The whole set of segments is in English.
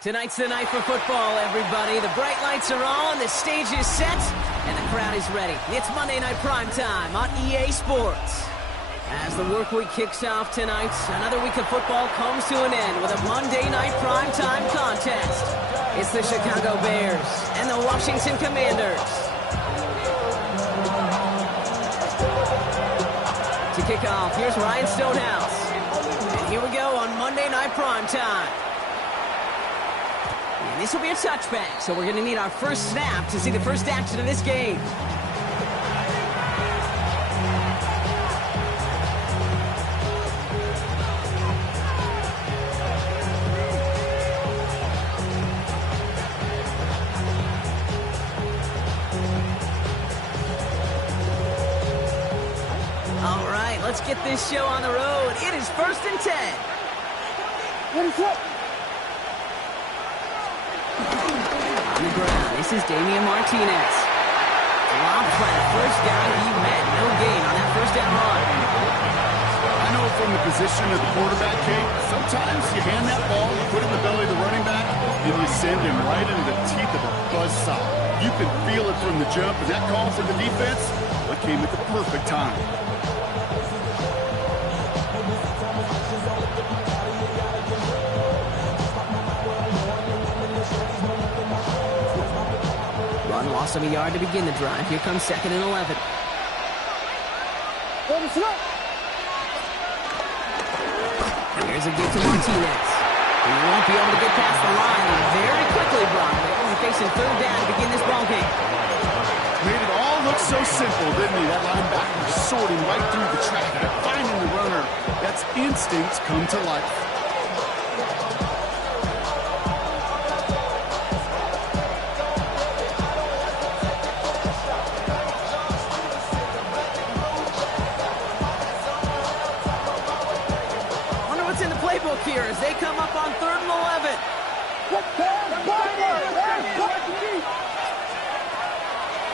Tonight's the night for football, everybody. The bright lights are on, the stage is set, and the crowd is ready. It's Monday Night Prime Time on EA Sports. As the work week kicks off tonight, another week of football comes to an end with a Monday Night Prime Time contest. It's the Chicago Bears and the Washington Commanders. To kick off, here's Ryan Stonehouse. And here we go on Monday Night Prime Time. And this will be a touchback, so we're going to need our first snap to see the first action of this game. All right, let's get this show on the road. It is 1st and 10. What is up? On the ground, this is Damian Martinez. Dropped by the first guy he met. No gain on that first down run. I know from the position of the quarterback, Kate, sometimes you hand that ball, you put it in the belly of the running back, and you send him right into the teeth of a buzzsaw. You can feel it from the jump, and that call for the defense, it came at the perfect time. Run loss of a yard to begin the drive. Here comes 2nd and 11. Here's a give to Martinez. And he won't be able to get past the line very quickly, Brock. They're only facing 3rd down to begin this ball game. Made it all look so simple, didn't he? That linebacker sorting right through the traffic, finding the runner. That's instincts come to life. Here as they come up on 3rd and 11.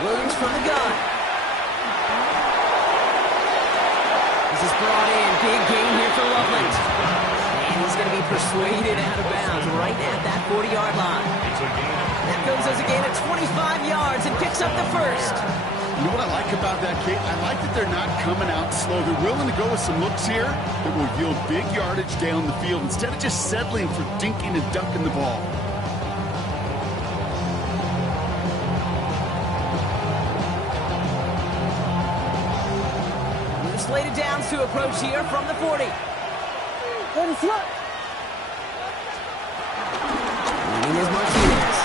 Williams from the gun. This is brought in. Big gain here for Loveland. And he's going to be persuaded out of bounds right at that 40-yard line. That goes as a gain of 25 yards and picks up the first. You know what I like about that, Kate? I like that they're not coming out slow. They're willing to go with some looks here that will yield big yardage down the field instead of just settling for dinking and dunking the ball. We're slated downs to approach here from the 40. And is Martinez.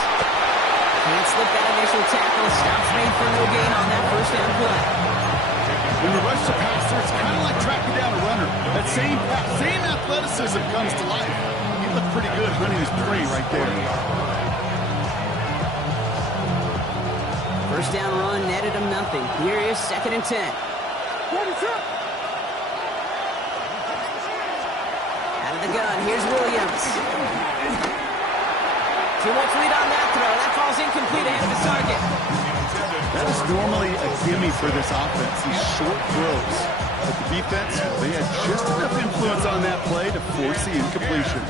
Can't slip that initial tackle. Stops made for no gain on that first down play. When the rush to passer, it's kind of like tracking down a runner. That same athleticism comes to life. He looked pretty good hunting his prey right there. First down run netted him nothing. Here is 2nd and 10. Out of the gun, here's Williams. Too much lead on that throw. That falls incomplete ahead of the target. That is normally a gimme for this offense, these short throws. But the defense, they had just enough influence on that play to force the incompletion.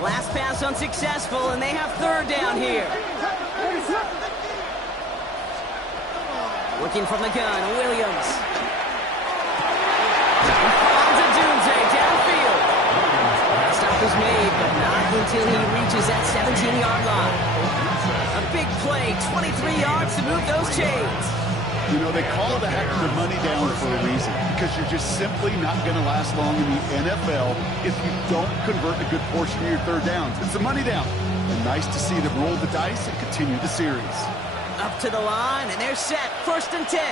Last pass unsuccessful, and they have 3rd down here. Looking from the gun, Williams. Finds a Dunze downfield. Stop is made, but not until he reaches that 17-yard line. A big play, 23 yards to move those chains. You know, they call the heck of the money down for a reason, because you're just simply not going to last long in the NFL if you don't convert a good portion of your 3rd downs. It's a money down. And nice to see them roll the dice and continue the series. Up to the line, and they're set. 1st and 10.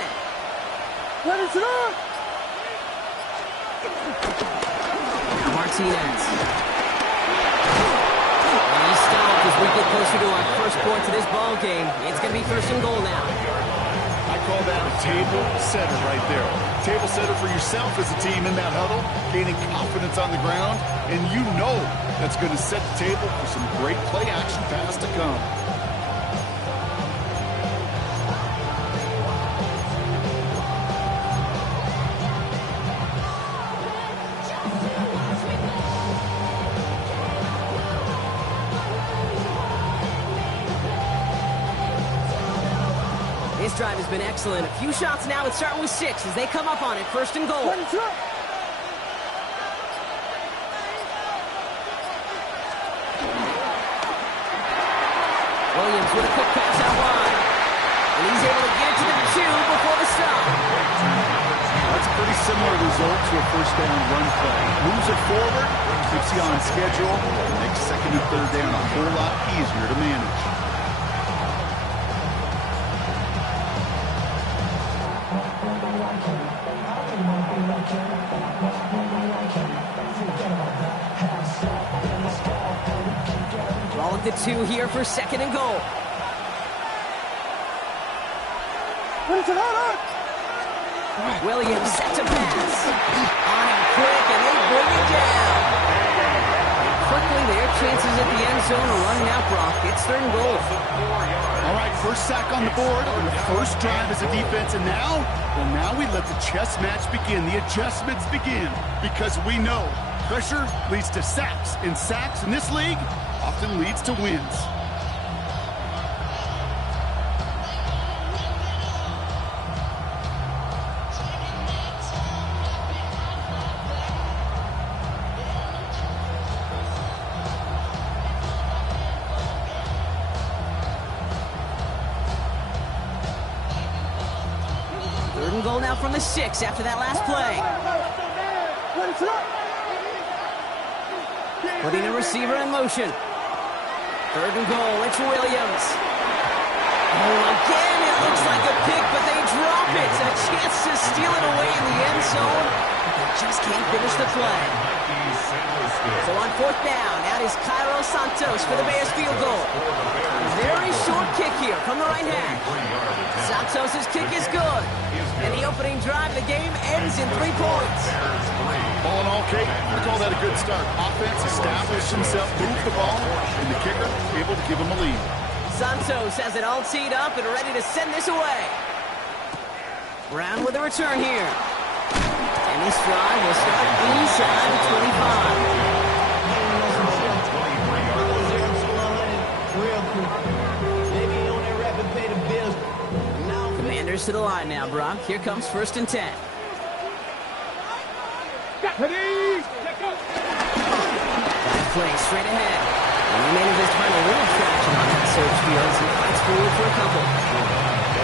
What is it on? Martinez. And he's stopped as we get closer to our first point to this ball game. It's going to be 1st and goal now. I call that a table setter right there. Table setter for yourself as a team in that huddle, gaining confidence on the ground, and you know that's going to set the table for some great play-action pass to come. This drive has been excellent. A few shots now. It's starting with 6 as they come up on it. First and goal. Williams with a quick pass out wide. And he's able to get it to the 2 before the stop. That's a pretty similar result to a first down run play. Moves it forward, keeps you on schedule, and makes second and third down a whole lot easier to manage. Ball at the 2 here for second and goal. Williams set to pass. On him quick, and they bring it down. And quickly, their chances at the end zone are running out, Brock. It's third and goal. All right, first sack on the board on the first drive as a defense, and now we let the chess match begin. The adjustments begin, because we know pressure leads to sacks, and sacks in this league often leads to wins. Third and goal now from the 6 after that last play. Putting a receiver in motion. Third and goal, it's Williams. Oh, again, it looks like a pick, but they drop it. A chance to steal it away in the end zone. They just can't finish the play. So on fourth down, out is Cairo Santos for the Bears field goal. Very short kick here from the right hash. Santos' kick is good. And the opening drive of the game ends in 3 points. All in all, Kate, we call that a good start. Offense established himself, moved the ball, and the kicker able to give him a lead. Santos has it all teed up and ready to send this away. Brown with a return here. And this drive will start inside the 25. Commanders to the line now, Brock. Here comes first and 10. Back play straight ahead. And he manages to find a little traction on that search field as he fights forward for a couple.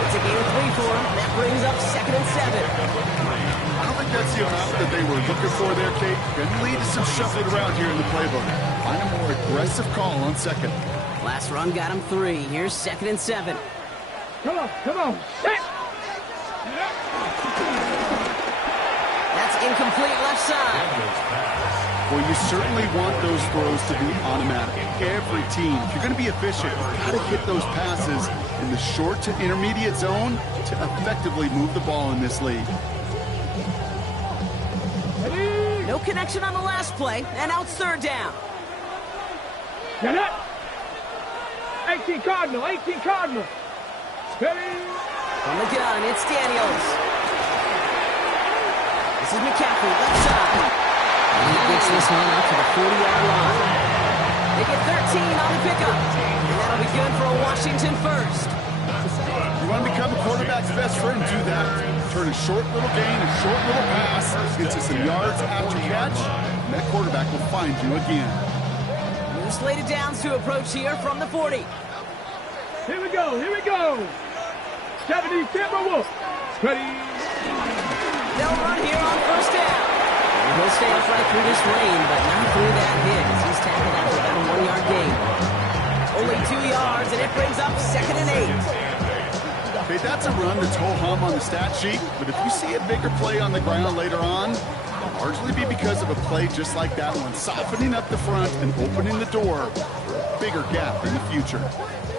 It's a gain of 3 for him. That brings up second and 7. I don't think that's the amount that they were looking for there, Kate. Going to lead to some shuffling around here in the playbook. Find a more aggressive call on second. Last run got him 3. Here's second and 7. Come on. That's incomplete left side. Well, you certainly want those throws to be automatic. Every team, if you're going to be efficient, you've got to hit those passes in the short to intermediate zone to effectively move the ball in this league. No connection on the last play, and out third down. Get it! 18 Cardinal. Steady. From the gun, it's Daniels. This is McCaffrey, left side. And he gets this one out to the 40-yard line. They get 13 on the pickup. And that'll be good for a Washington first. You want to become a quarterback's best friend, do that. Turn a short little gain, a short little pass into some yards after catch, and that quarterback will find you again. New slated downs to approach here from the 40. Here we go. 70 Timberwolves. Ready. They'll run here on first down. And he'll stay upright through this rain, but not through that hit as he's tackled out for about a 1-yard gain. Only 2 yards, and it brings up second and 8. Okay, that's a run that's ho-hum on the stat sheet, but if you see a bigger play on the ground later on, it'll largely be because of a play just like that one, softening up the front and opening the door for a bigger gap in the future.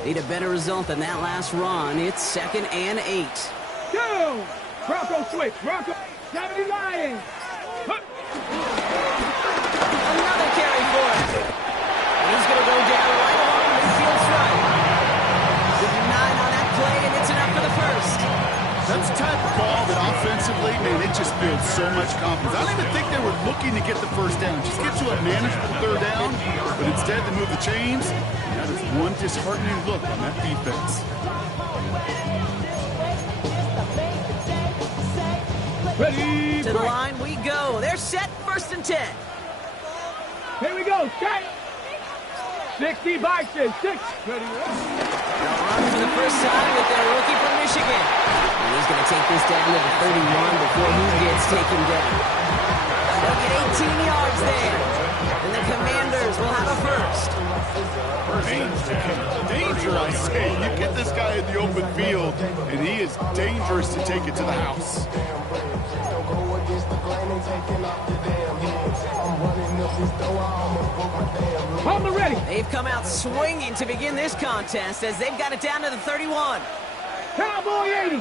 Need a better result than that last run. It's second and 8. Go! Boom! Bronco switch. Bronco. 70 Lions. Another carry for it. And he's going to go down right along the midfield stripe. Good 9 on that play, and it's enough for the first. That's the type of ball that offensively, man, it just builds so much confidence. I don't even think they were looking to get the first down. Just get you a manageable third down, but instead they move the chains. And that is one disheartening look on that defense. Ready. To the line we go. They're set, 1st and 10. Here we go. Set. 60 Bison. 6. Ready. They'll run for the first time with their rookie from Michigan. And he's going to take this down to the 31 before he gets taken down. They'll get 18 yards there. And the Commanders will have a first. Danger, I say. You get this guy in the open field, and he is dangerous to take it to the house. Hold ready. They've come out swinging to begin this contest as they've got it down to the 31. Cowboy 80.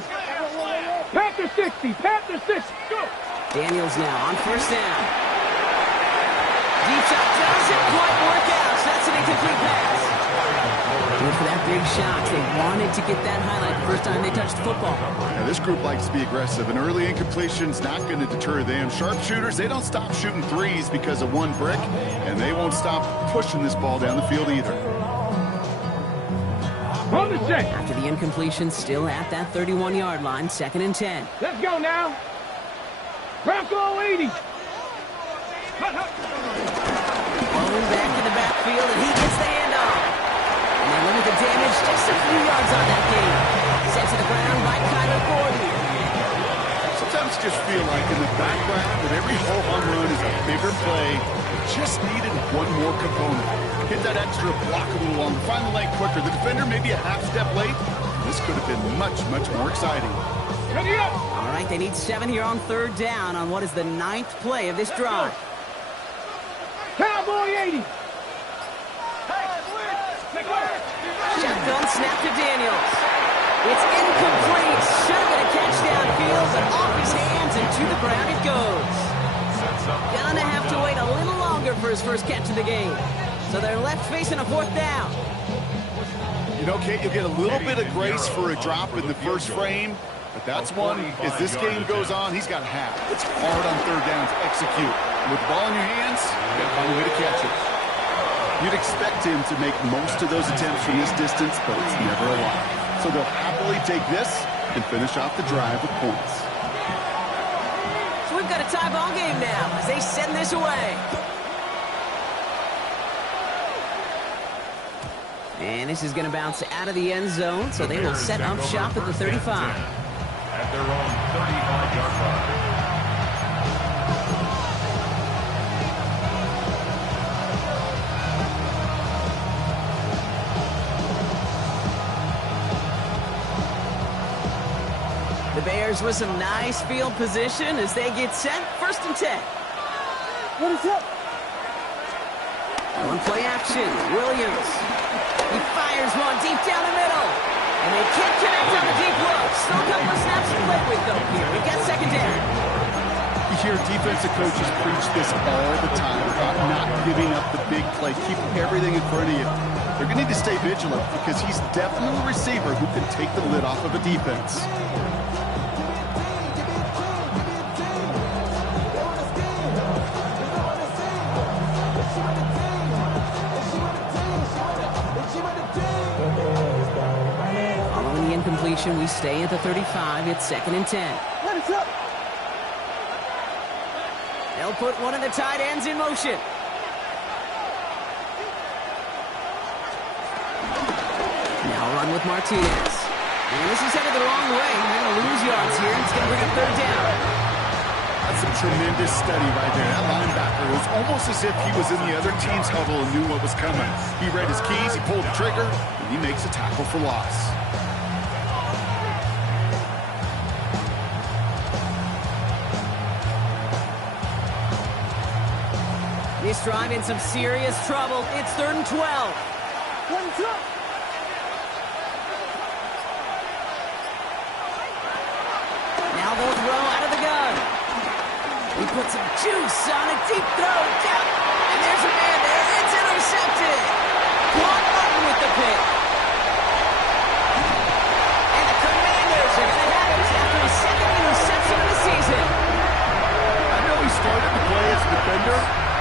Panther 60. Panther 60. Go. Daniels now on 1st down. Deep shot doesn't quite work out. So that's an incomplete pass. Good for that big shot. They wanted to get that highlight the first time they touched the football. Now, this group likes to be aggressive. An early incompletion's not going to deter them. Sharpshooters, they don't stop shooting threes because of one brick, and they won't stop pushing this ball down the field either. On the check. After the incompletion, still at that 31-yard line, 2nd and 10. Let's go now. Bronco 80. Bone back in the backfield, and he gets the handoff. And they limit the damage just a few yards on that game. Sent to the ground by Kyler Gordon. Sometimes you just feel like in the background that every whole home run is a bigger play. It just needed one more component. Hit that extra block a little longer. Find the lane quicker. The defender maybe a half step late. This could have been much, much more exciting. Ready up. All right, they need 7 here on 3rd down on what is the 9th play of this drive. Cowboy 80. Shotgun snap to Daniels. It's incomplete. Should have been a catch downfield, but off his hands and to the ground it goes. Gonna have to wait a little longer for his first catch of the game. So they're left facing a 4th down. You know, Kate, you'll get a little bit of grace for a drop in the first frame, but that's one, as this game goes on, he's got to have. It's hard on 3rd down to execute. With the ball in your hands, you got to find a way to catch it. You'd expect him to make most of those attempts from this distance, but it's never a lot. So they'll happily take this and finish off the drive with points. So we've got a tie ball game now as they send this away. And this is going to bounce out of the end zone, so they will set up shop at the 35. At their own 35-yard line. The Bears with some nice field position as they get set, 1st and 10. What is up? One play action, Williams. He fires one deep down the middle. And they can't connect on the deep look. Still a couple of snaps to play with, though, here. We've got 2nd down. You hear defensive coaches preach this all the time about not giving up the big play. Keep everything in front of you. They're going to need to stay vigilant because he's definitely a receiver who can take the lid off of a defense. Following the incompletion, we stay at the 35. It's 2nd and 10. What is up? They'll put one of the tight ends in motion. Now run with Martinez. And this is headed the wrong way. They're going to lose yards here. It's going to bring up 3rd down. That's a tremendous study right there. That linebacker, it was almost as if he was in the other team's huddle and knew what was coming. He read his keys, he pulled the trigger, and he makes a tackle for loss. This drive in some serious trouble. It's 3rd and 12. What's up? some juice on a deep throw. Yep. And there's a man there. It's intercepted. Quan Martin with the pick. And the Commanders are going to have it after his second interception of the season. I know he started to play as a defender,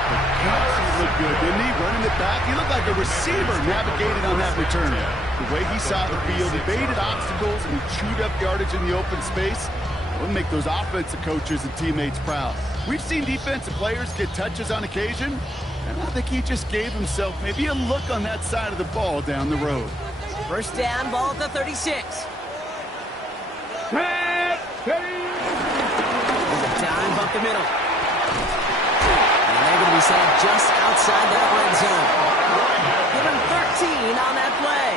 but gosh, he looked good, didn't he? Running it back, he looked like a receiver navigating on that return. The way he saw the field, he baited obstacles, and he chewed up yardage in the open space. It would make those offensive coaches and teammates proud. We've seen defensive players get touches on occasion, and I think he just gave himself maybe a look on that side of the ball down the road. First down, ball at the 36. Pat, Dime up the middle. And they're going to be set up just outside that red zone. Give him 13 on that play.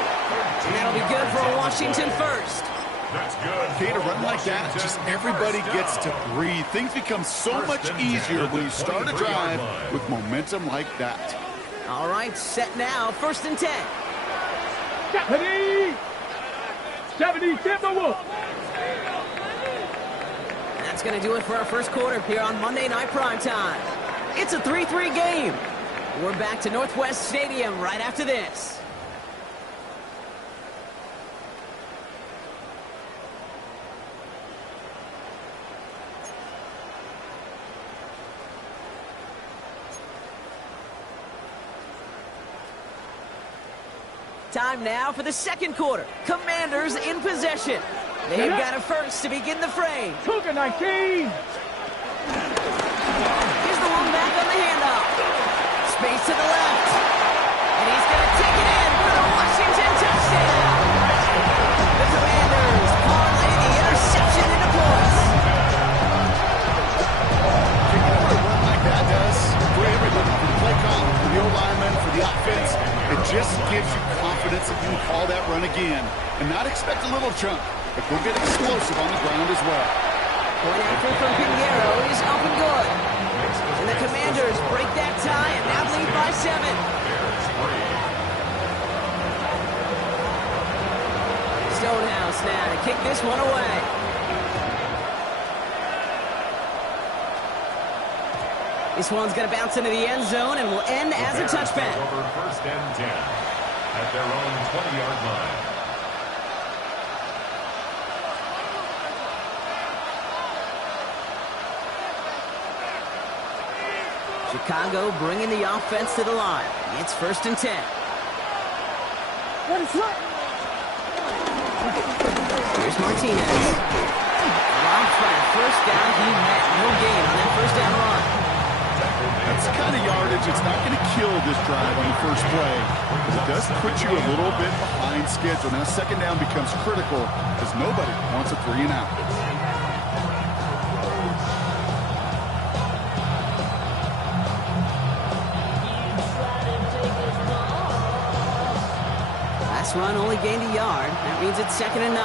And that'll be good for a Washington first. That's good. Okay, to run like that, just everybody gets to breathe. Things become so much easier when you start a drive with momentum like that. All right, set now, 1st and 10. 70 Timberwolves. That's going to do it for our first quarter here on Monday Night Primetime. It's a 3-3 game. We're back to Northwest Stadium right after this. Time now for the second quarter. Commanders in possession. They've got it first to begin the frame. Cougar 19. Here's the one back on the handoff. Space to the left. And he's going to take it in for the Washington touchdown. The Commanders parlay the interception into points. Kicking over a run like that does for everybody, for the play call, for the O-lineman, for the offense. It just gives you confidence that you can call that run again and not expect a little chunk, but go get explosive on the ground as well. Point after from Pinheiro is up and good. And the Commanders break that tie and now lead by 7. Stonehouse now to kick this one away. This one's going to bounce into the end zone and will end as a touchback. Over 1st and 10 at their own 20-yard line. Chicago bringing the offense to the line. It's 1st and 10. Here's Martinez. Long flat, 1st down. He had no gain on that 1st down run. That's the kind of yardage it's not going to kill this drive on the first play. It does put you a little bit behind schedule. Now 2nd down becomes critical because nobody wants a 3 and out. Last run only gained a yard. That means it's 2nd and 9.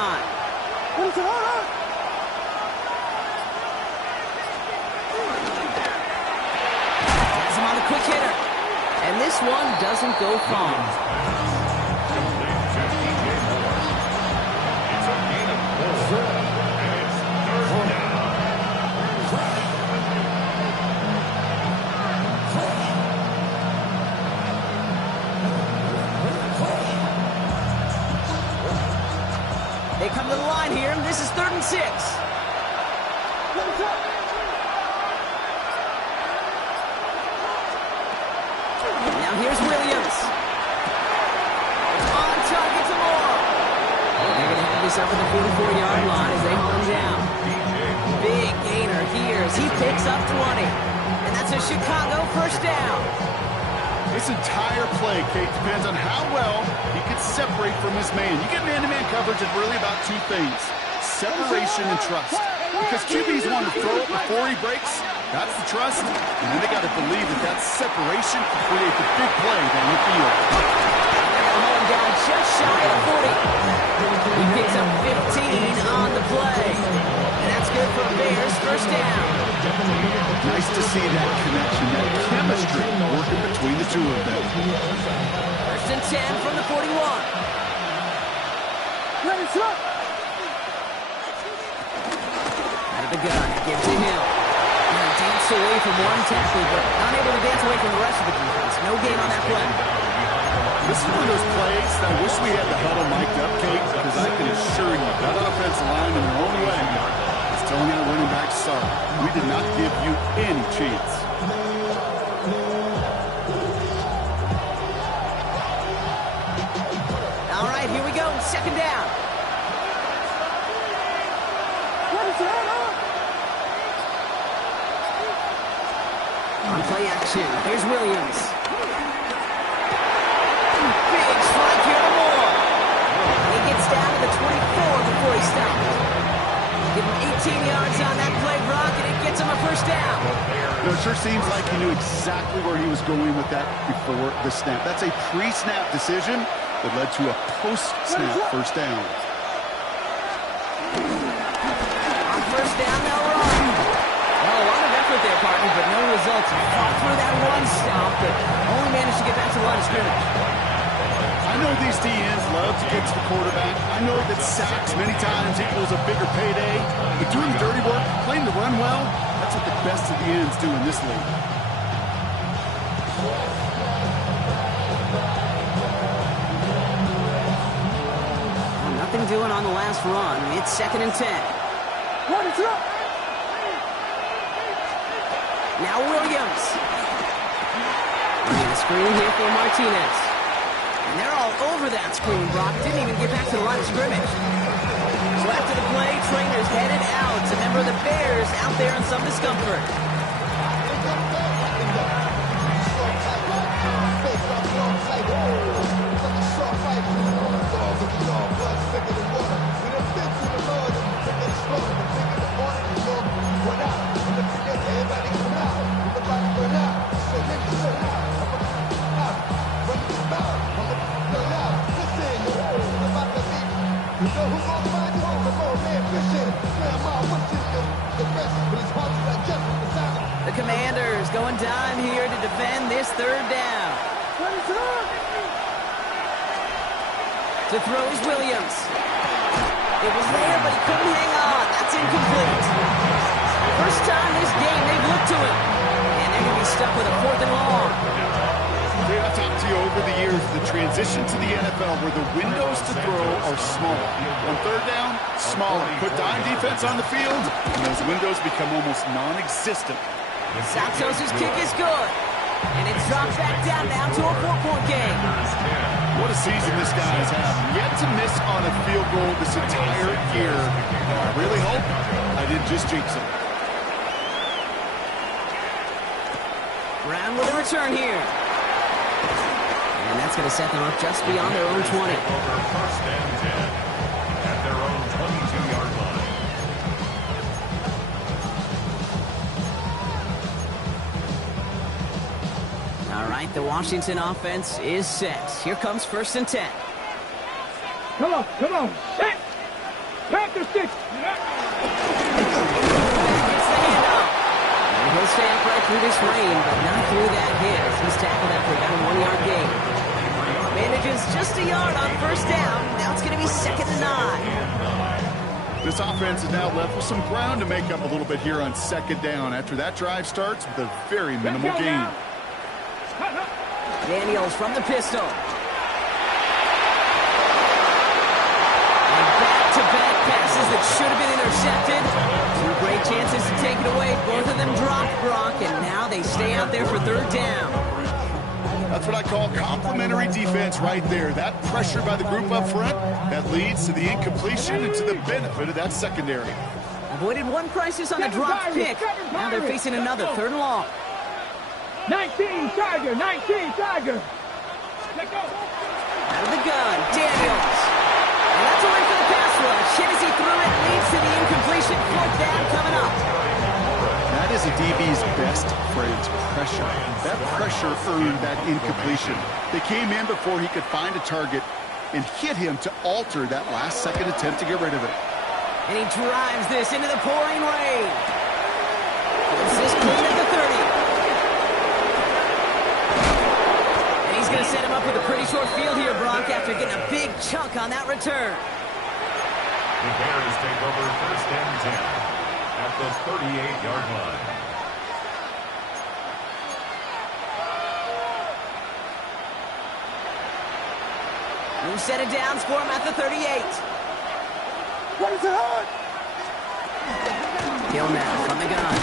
Quick hitter. And this one doesn't go far. They come to the line here, and this is 3rd and 6. Now here's Williams. On target to Moore. They're going to have this up at the 44-yard line as they hold him down. Big gainer here as he picks up 20. And that's a Chicago 1st down. This entire play, Kate, depends on how well he can separate from his man. You get man-to-man coverage, it's really about 2 things: separation and trust. Because QBs want to throw it before he breaks. That's the trust. And then they got to believe that separation can create the big play down the field. Home down just shy of 40. He picks up 15 on the play. And that's good for Bears 1st down. Nice to see that connection, that chemistry working between the two of them. 1st and 10 from the 41. Out of the gun, give to Hill. And a deep Breaks away from one tackle, but unable to dance away from the rest of the defense. No gain on that play. This is one of those plays that I wish we had the huddle mic'd up, Kate, because I can assure you that offensive line in their own way is telling that running back, sorry, we did not give you any chance. All right, here we go. Second down. On play action, here's Williams. Big strike here to Moore. He gets down to the 24 before he stops. Give him 18 yards on that play, Brock, and it gets him a first down. No, it sure seems like he knew exactly where he was going with that before the snap. That's a pre-snap decision that led to a post-snap first down. On first down, they'll run. Well, a lot of effort there, partner, but no results. Fought through that one stop, but only managed to get back to the line of scrimmage. I know these DNs love to get to the quarterback. I know that sacks many times equals a bigger payday. But doing the dirty work, playing the run well, that's what the best of the ends do in this league. Well, nothing doing on the last run. It's 2nd and 10. Now Williams. And a screen here for Martinez. And they're all over that screen, Brock. Didn't even get back to the line of scrimmage. So after the play, trainers headed out. A member of the Bears out there in some discomfort. The Commanders going dime here to defend this third down. To throw is Williams. It was there, but he couldn't hang on. That's incomplete. First time this game they've looked to him. And they're going to be stuck with a 4th and long. I've talked to you over the years, the transition to the NFL where the windows to throw are smaller. On third down, smaller. Put dime defense on the field, and those windows become almost non-existent. Santos' kick is good. And it's dropped back down now to a 4-point game. What a season this guy has had. Yet to miss on a field goal this entire year. I really hope I didn't just jinx him. Brown with a return here. And that's going to set them up just beyond their own 20. Over 1st and 10 at their own 22-yard line. All right, the Washington offense is set. Here comes 1st and 10. Come on. Set. Panther 6. Gets the handoff. And he'll stay upright through this rain, but not through that hit. He's tackled after about a 1-yard gain. Manages just a yard on 1st down. Now it's going to be 2nd and 9. This offense is now left with some ground to make up a little bit here on 2nd down after that drive starts with a very minimal gain. Daniels from the pistol. And back-to-back passes that should have been intercepted. 2 great chances to take it away. Both of them dropped, Brock, and now they stay out there for 3rd down. That's what I call complimentary defense right there. That pressure by the group up front, that leads to the incompletion and to the benefit of that secondary. Avoided one crisis on the drop pick. Now they're facing another 3rd and long. 19 Tiger. Out of the gun, Daniels. And that's away for the pass rush. Hit as he threw it, leads to the incompletion. 4th down coming up. That is a DB's best friend, pressure. That pressure earned that incompletion. They came in before he could find a target and hit him to alter that last-second attempt to get rid of it. And he drives this into the pouring rain. This is clean at the 30. And he's going to set him up with a pretty short field here, Brock, after getting a big chunk on that return. The Bears take over 1st and 10 at the 38-yard line. New set of downs for him at the 38. What is it? Hill now from the gun.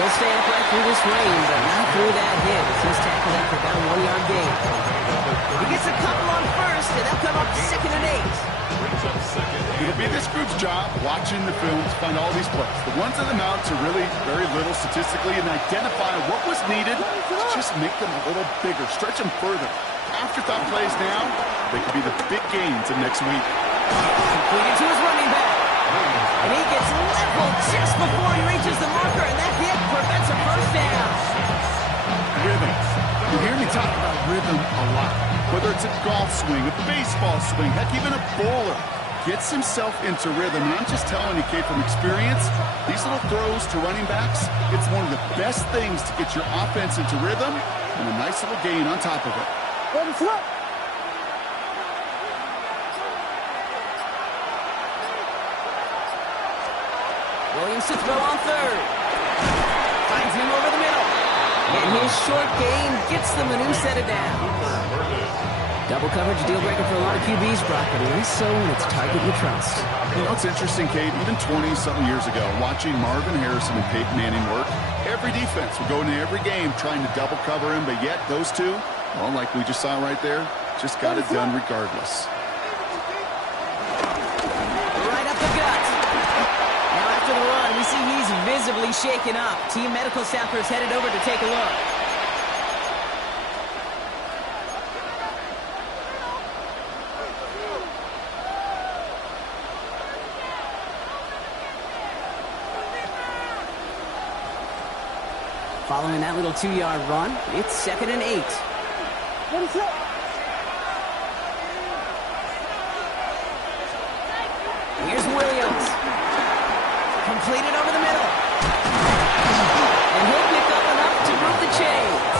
He'll stay upright through this rain, but not through that hit as he's tackled after about a 1-yard gain. He gets a couple on first, and they'll come up 2nd and 8. It'll be this group's job watching the film to find all these plays. The ones on the mounts are really very little statistically and identify what was needed to just make them a little bigger, stretch them further. Afterthought plays now, they could be the big gains of next week. Completed to his running back. And he gets leveled just before he reaches the marker, and that hit prevents a first down. Rhythm. You hear me talk about rhythm a lot. Whether it's a golf swing, a baseball swing, heck, even a bowler gets himself into rhythm. And I'm just telling you, kid, from experience, these little throws to running backs, it's one of the best things to get your offense into rhythm and a nice little gain on top of it. Williams to throw on 3rd. Finds him over the middle. And his short gain gets them a new set of downs. Double coverage deal breaker for a lot of QBs, Brock, but less so when it's target you trust. You know, it's interesting, Kate, even 20-something years ago, watching Marvin Harrison and Peyton Manning work, every defense would go into every game trying to double cover him, but yet those two, well, like we just saw right there, just got it done regardless. Right up the gut. Now after the run, we see he's visibly shaken up. Team medical staffers headed over to take a look. Following that little 2-yard run, it's 2nd and 8. What is it? Here's Williams. Completed over the middle. And he'll pick up enough to move the chains.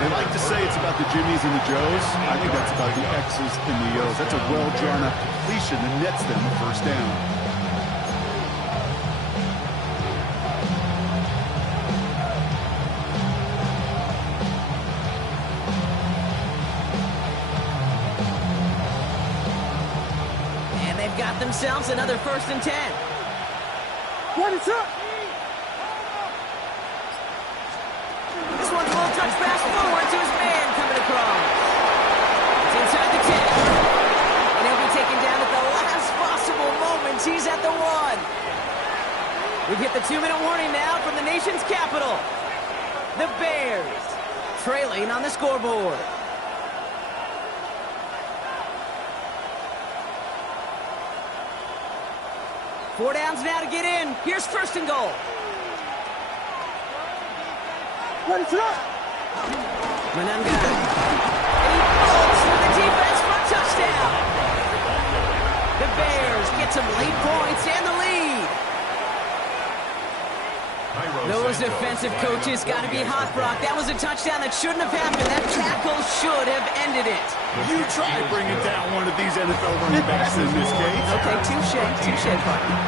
They like to say it's about the Jimmies and the Joes. I think that's about the X's and the O's. That's a well-drawn-up completion that nets them a first down. Got themselves another 1st and 10. What is it? This one's a little touch pass forward to his man coming across. It's inside the 10. And he'll be taken down at the last possible moment. He's at the 1. We've hit the 2-minute warning now from the nation's capital. The Bears trailing on the scoreboard. Four downs now to get in. Here's 1st and goal. What is it? Mananga. And he falls through the defense for a touchdown. The Bears get some late points and the lead. Those defensive coaches got to be hot, Brock. That was a touchdown that shouldn't have happened. That tackle should have ended it. You try bringing down one of these NFL running backs in this case. Okay, touche, partner.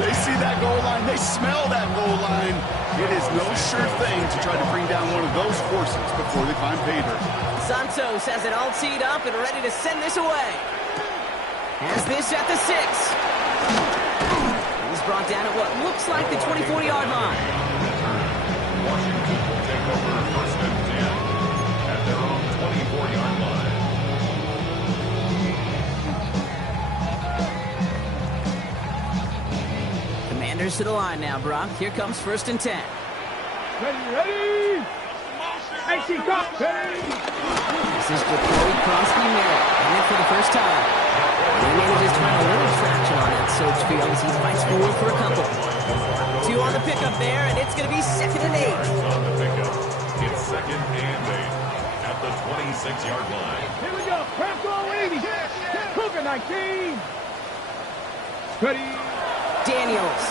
They see that goal line. They smell that goal line. It is no sure thing to try to bring down one of those forces before they find pay dirt. Santos has it all teed up and ready to send this away. Has this at the 6. He's brought down at what looks like the 24-yard line. Washington will take over 1st and 10 at their own 24-yard line. Commanders to the line now, Brock. Here comes 1st and 10. Ready? AC Cup, ready? This is Jacoby Crosby-Merritt, and it for the first time. He manages to find a little traction on that search field as he fights forward for a couple. 2 on the pickup there, and it's going to be 2nd and 8. On the pickup, it's 2nd and 8 at the 26-yard line. Here we go. Crack all 80. Cougar 19. Ready? Daniels.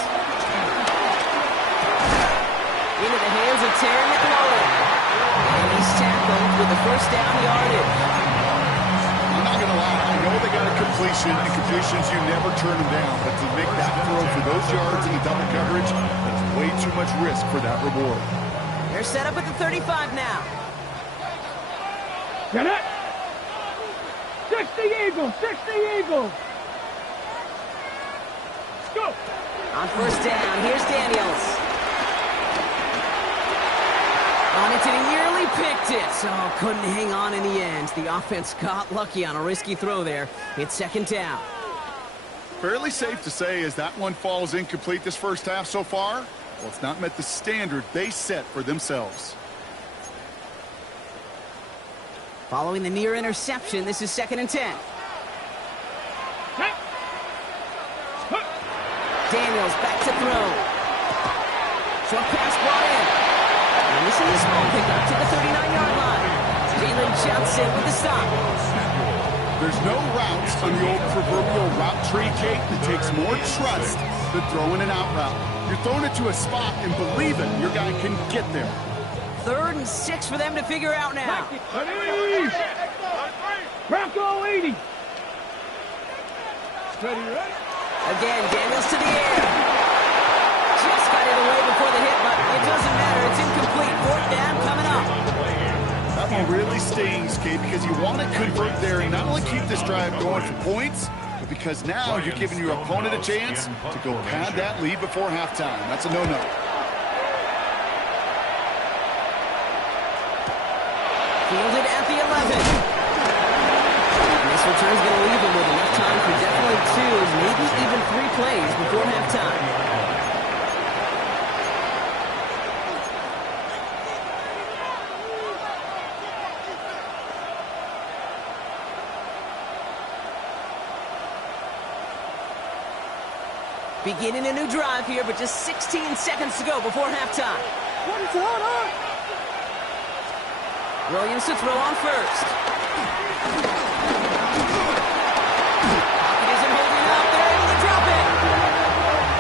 Into the hands of Terry McLaurin. And he's tackled with the first down yardage. I'm not going to lie. I know they got a completion, and completions, you never turn them down. But to make that throw for those yards in the double coverage, that's way too much risk for that reward. They're set up at the 35 now. Get it. 60 Eagles, 60 Eagles. Go. On first down, here's Daniels. On it, and he nearly picked it. Oh, couldn't hang on in the end. The offense got lucky on a risky throw there. It's second down. Fairly safe to say as that one falls incomplete this first half so far. Well, it's not met the standard they set for themselves. Following the near interception, this is 2nd and 10. Daniels back to throw. Short pass brought in. And this is a small pickup to the 39-yard line. Jalen Johnson with the stop. There's no routes on the old proverbial route tree, Kate, that takes more trust than throwing an out route. You're throwing it to a spot and believe it, your guy can get there. 3rd and 6 for them to figure out now. Bronco 80. Steady, ready? Again, Daniels to the air. Just got it away before the hit, but it doesn't matter. It's incomplete. 4th down coming up. That one really stings, Kate, because you want to convert there and not only keep this drive going for points, but because now you're giving your opponent a chance to go pad that lead before halftime. That's a no-no. Fielded at the 11. This return's going to leave him with enough time for definitely 2, maybe even 3 plays before halftime. Beginning a new drive here, but just 16 seconds to go before halftime. What is on? Williams to throw on first. Pocket isn't holding up. They're able to drop it.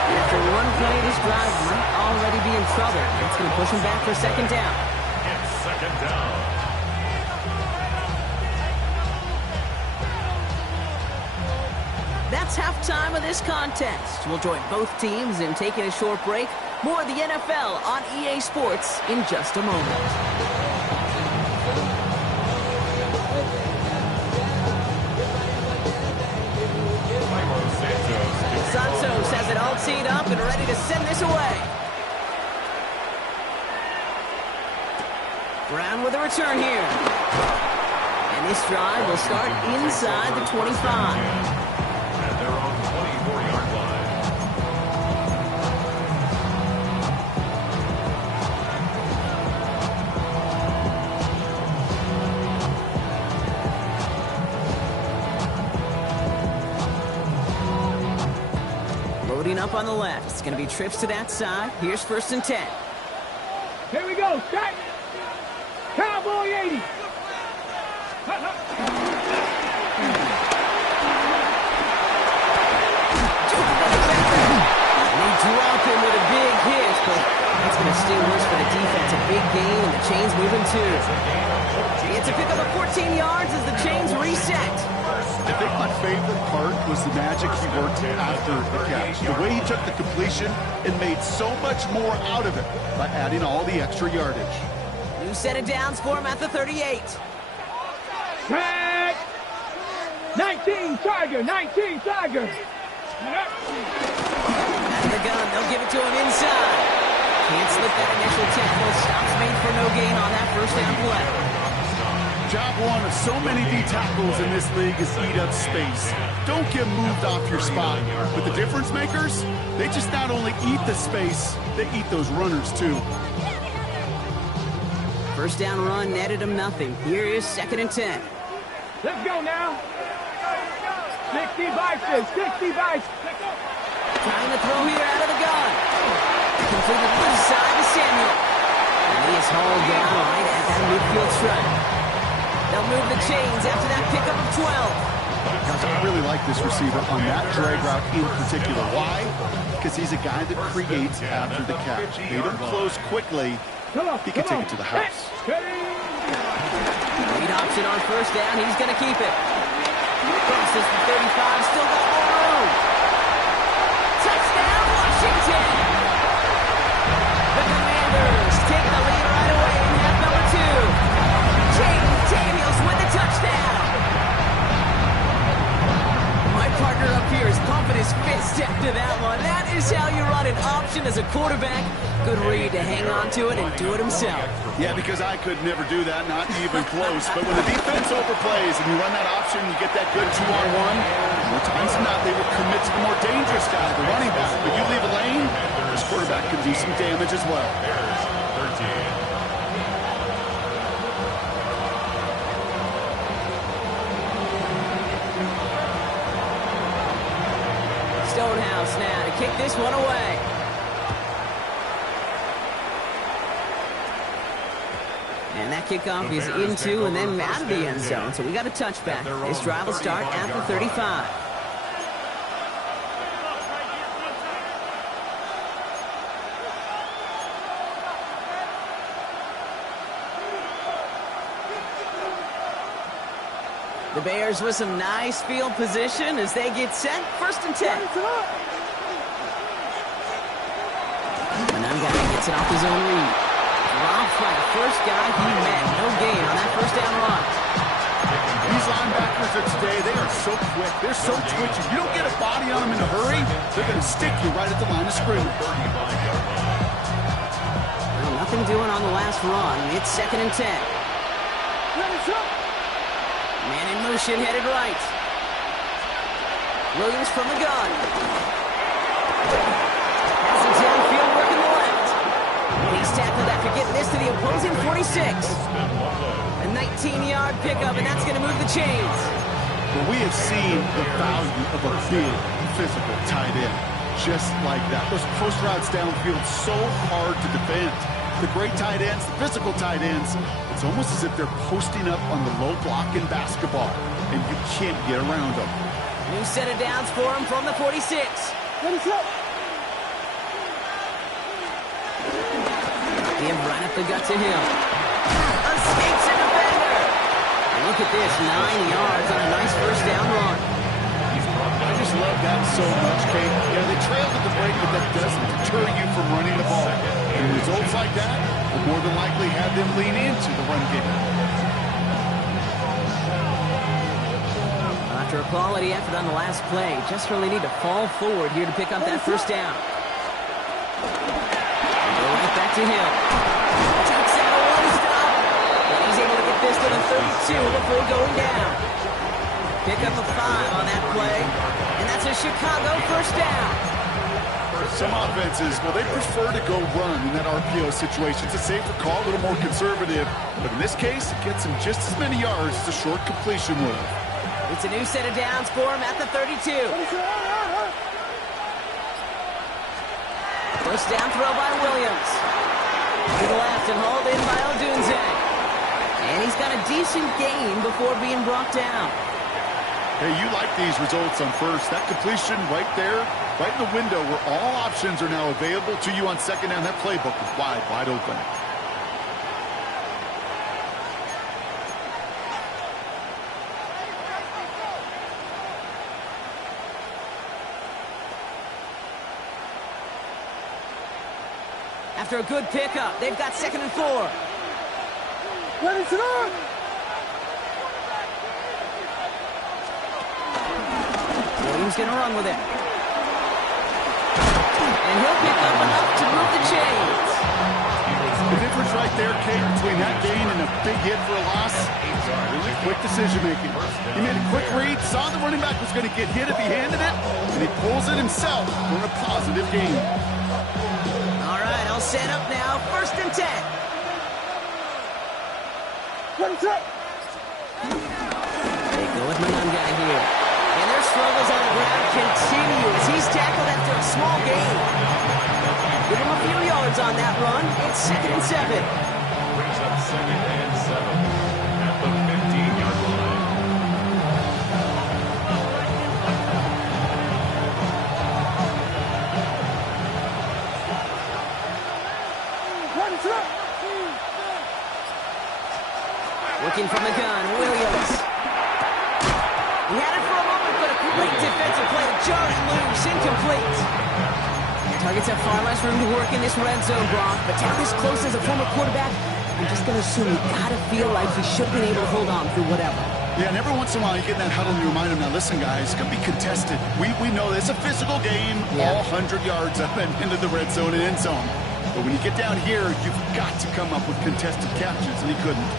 And after one play, this drive might already be in trouble. It's going to push him back for 2nd down. It's 2nd down. That's halftime of this contest. We'll join both teams in taking a short break. More of the NFL on EA Sports in just a moment. Santos has it all teed up and ready to send this away. Brown with a return here. And this drive will start inside the 25. At their own 24-yard line. Loading up on the left. It's going to be trips to that side. Here's 1st and 10. Here we go. Set. Cowboy 80. Drop him with a big hit, but that's going to sting worse for the defense. A big gain, and the chains moving too. It's a pickup of 14 yards as the chains reset. I think my favorite part was the magic he worked after the catch. The way he took the completion and made so much more out of it by adding all the extra yardage. New set of downs for him at the 38. Tag. 19 Tiger. 19 Tiger. Out of the gun, they'll give it to him inside. Can't slip that initial tackle. Stops made for no gain on that 1st down play. Job one of so many D tackles in this league is eat up space. Don't get moved off your spot. But the difference makers, they just not only eat the space, they eat those runners too. 1st down run netted him nothing. Here is 2nd and 10. Let's go now. 60 biceps. 60 biceps. Trying to throw here out of the gun. Completed inside to Samuel. And he is hauled down right at that midfield stripe. They'll move the chains after that pickup of 12. Guys, I really like this receiver on that drag route in particular. Why? Because he's a guy that creates after the catch. They don't close quickly. He can take it to the house. Lead option on 1st down. He's going to keep it. Crosses the 35. Still got more room. Touchdown, Washington. The Commanders take the lead right away in half number 2. Jaden Daniels with the to it and do it himself. Yeah, because I could never do that, not even close. But when the defense overplays and you run that option, you get that good 2-on-1, more times than not, they will commit to the more dangerous guy, the running back. But you leave a lane, this quarterback can do some damage as well. Bears 13. Stonehouse now to kick this one away. And that kickoff is into and then out of the end zone. So we got a touchback. This drive will start at the 35. The Bears with some nice field position as they get set. 1st and 10. Mananga gets it off his own read. Dropped by the first guy he met. No gain on that first down run. These linebackers of today, they are so quick. They're so twitchy. You don't get a body on them in a hurry, they're going to stick you right at the line of scrimmage. Well, nothing doing on the last run. It's 2nd and 10. Man in motion, headed right. Williams from the gun. Has it downfield, working the left. And he's tackled after getting this to the opposing 46. A 19-yard pickup, and that's going to move the chains. Well, we have seen the value of a big, physical tight end. Just like that. Those post routes downfield so hard to defend. The great tight ends, the physical tight ends, it's almost as if they're posting up on the low block in basketball, and you can't get around them. New set of downs for him from the 46. Give right up the gut to Hill. Escapes a defender. And look at this, 9 yards on a nice first down run. I just love that so much, Kate. Yeah, they trailed at the break, but that doesn't deter you from running the ball. And results like that will more than likely have them lean into the run game. After a quality effort on the last play, just really need to fall forward here to pick up that first down. And go right back to Hill. Takes out a one-stop. And he's able to get this to the 32 before going down. Pick up a 5 on that play. And that's a Chicago first down. Some offenses, well, they prefer to go run in that RPO situation. It's a safer call, a little more conservative. But in this case, it gets him just as many yards as a short completion would. It's a new set of downs for him at the 32. First down throw by Williams. To the left and hauled in by Odunze. And he's got a decent gain before being brought down. Hey, you like these results on first. That completion right there, right in the window where all options are now available to you on 2nd down. That playbook is wide open. After a good pickup, they've got 2nd and 4. Williams going to run with it. And he'll pick up enough to move the chains. The difference right there, Kate, between that gain and a big hit for a loss, really quick decision-making. He made a quick read, saw the running back was going to get hit if he handed it, and he pulls it himself for a positive gain. All right, I'll set up now. 1st and 10. They go with Mananga here. And their struggles on the ground continue as he's tackled after a small gain. Give him a few yards on that run. It's 2nd and 7. Brings up 2nd and 7 at the 15-yard line. Working from the gun, Williams. He had it for a moment, but a great defensive play to jar it loose, incomplete. Targets have far less room to work in this red zone, Brock, but down this close as a former quarterback, I'm just going to assume you got to feel like he should have been able to hold on through whatever. Yeah, and every once in a while you get in that huddle and you remind him, now listen, guys, it's going to be contested. We know it's a physical game, all 100 yards up and into the red zone and end zone. But when you get down here, you've got to come up with contested catches, and he couldn't.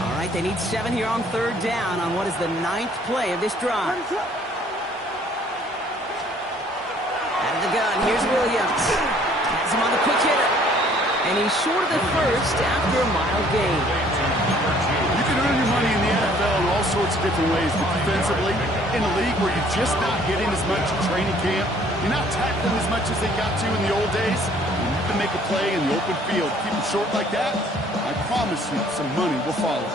All right, they need 7 here on 3rd down on what is the 9th play of this drive. Out of the gun, here's Williams. Has him on the quick hitter. And he's short of the first after a mild gain. You can earn your money in the NFL in all sorts of different ways, but defensively, in a league where you're just not getting as much in training camp, you're not tackling as much as they got to in the old days, and you can make a play in the open field. Keep it short like that, I promise you some money will follow.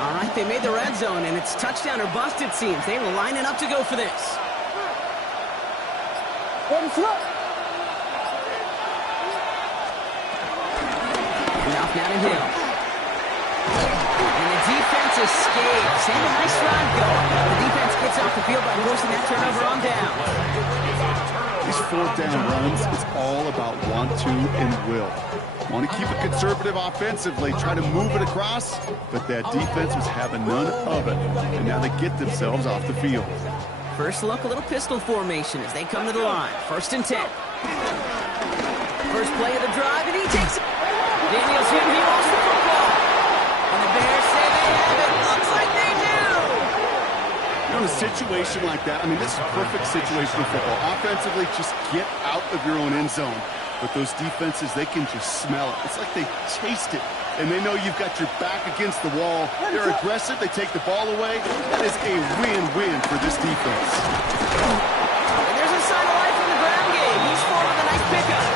All right, they made the red zone, and it's touchdown or bust, it seems. They were lining up to go for this. Off now to Hill. And the defense escapes. And a nice drive going. The defense gets off the field by forcing that turnover on down. These 4th down runs is all about want to and will. Want to keep it conservative offensively, try to move it across, but that defense was having none of it. And now they get themselves off the field. First look, a little pistol formation as they come to the line. 1st and 10. First play of the drive, and he takes it. Daniels in, he lost the football. And the Bears say they have it. Looks like they do. You know, in a situation like that, I mean, this is a perfect situation in football. Offensively, just get out of your own end zone. But those defenses, they can just smell it. It's like they taste it. And they know you've got your back against the wall. They're aggressive. They take the ball away. That is a win-win for this defense. And there's a sign of life in the ground game. He's forward with a nice pickup.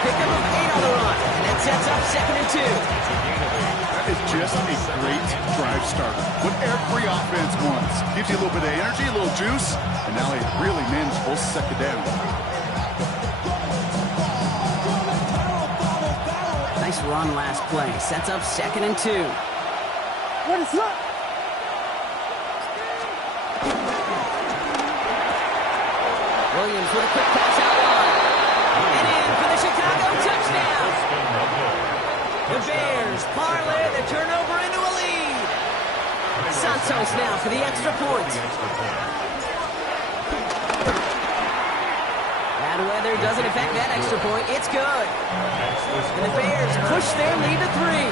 Pickup of 8 on the run. And that sets up 2nd and 2. That is just a great drive starter. What every offense wants. Gives you a little bit of energy, a little juice, and now a really manageable 2nd down. Nice run last play. Sets up 2nd and 2. What is up? Williams with a quick pass out wide. And in for the Chicago touchdown. The Bears parlay the turnover into a lead. Santos now for the extra point. Bad weather doesn't affect that extra point. It's good. And the Bears push their lead to 3.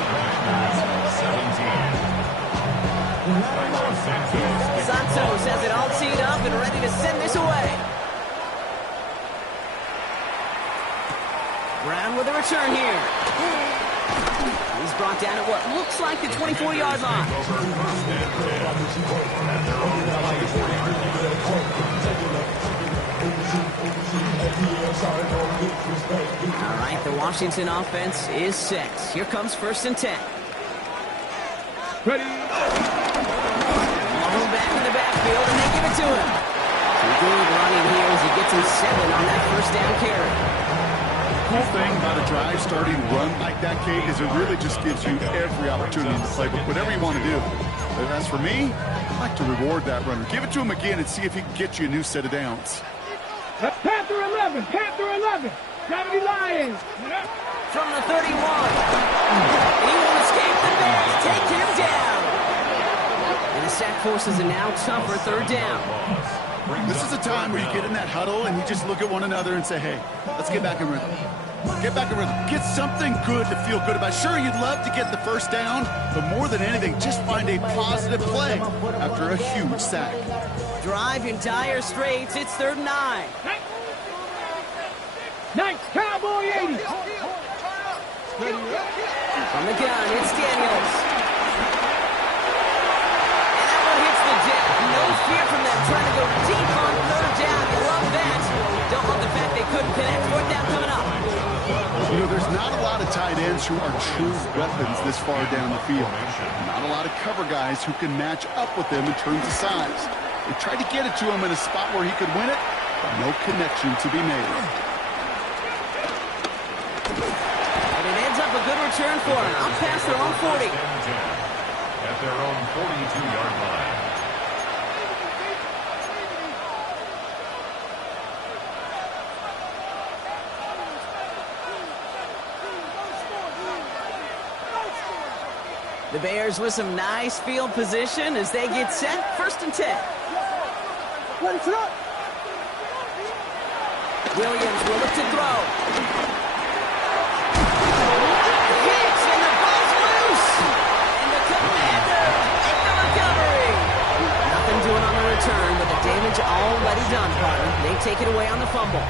Santos has it all teed up and ready to send this away. Brown with a return here. He's brought down at what looks like the 24-yard line. All right, the Washington offense is set. Here comes 1st and 10. Ready. Long back in the backfield, and they give it to him. Good running here as he gets him 7 on that 1st down carry. The cool thing about a drive starting run like that, Kate, is it really just gives you every opportunity to play whatever you want to do. But as for me, I like to reward that runner. Give it to him again and see if he can get you a new set of downs. Panther 11, Panther 11. Gravity Lions. From the 31. He won't escape. The Bears take him down. And the sack forces a now tougher 3rd down. This is a time where you get in that huddle and you just look at one another and say, hey, let's get back in rhythm. Get back in rhythm. Get something good to feel good about. Sure, you'd love to get the 1st down, but more than anything, just find a positive play after a huge sack. Drive in dire straits. It's 3rd and 9. Nice Cowboy 80. From the gun, it's Daniels. And that one hits the deck. No fear from them trying to go deep on 3rd down. You love that. Don't love the fact they couldn't connect. 4th down coming up. You know, there's not a lot of tight ends who are true weapons this far down the field. Not a lot of cover guys who can match up with them in terms of size. They tried to get it to him in a spot where he could win it, but no connection to be made. And it ends up a good return for him. Up past their own 40. At their own 42-yard line. The Bears with some nice field position as they get set. 1st and 10. Williams will look to throw. Hits, and the ball's loose. And the Commanders make the recovery. Nothing doing on the return, but the damage already done, partner. They take it away on the fumble.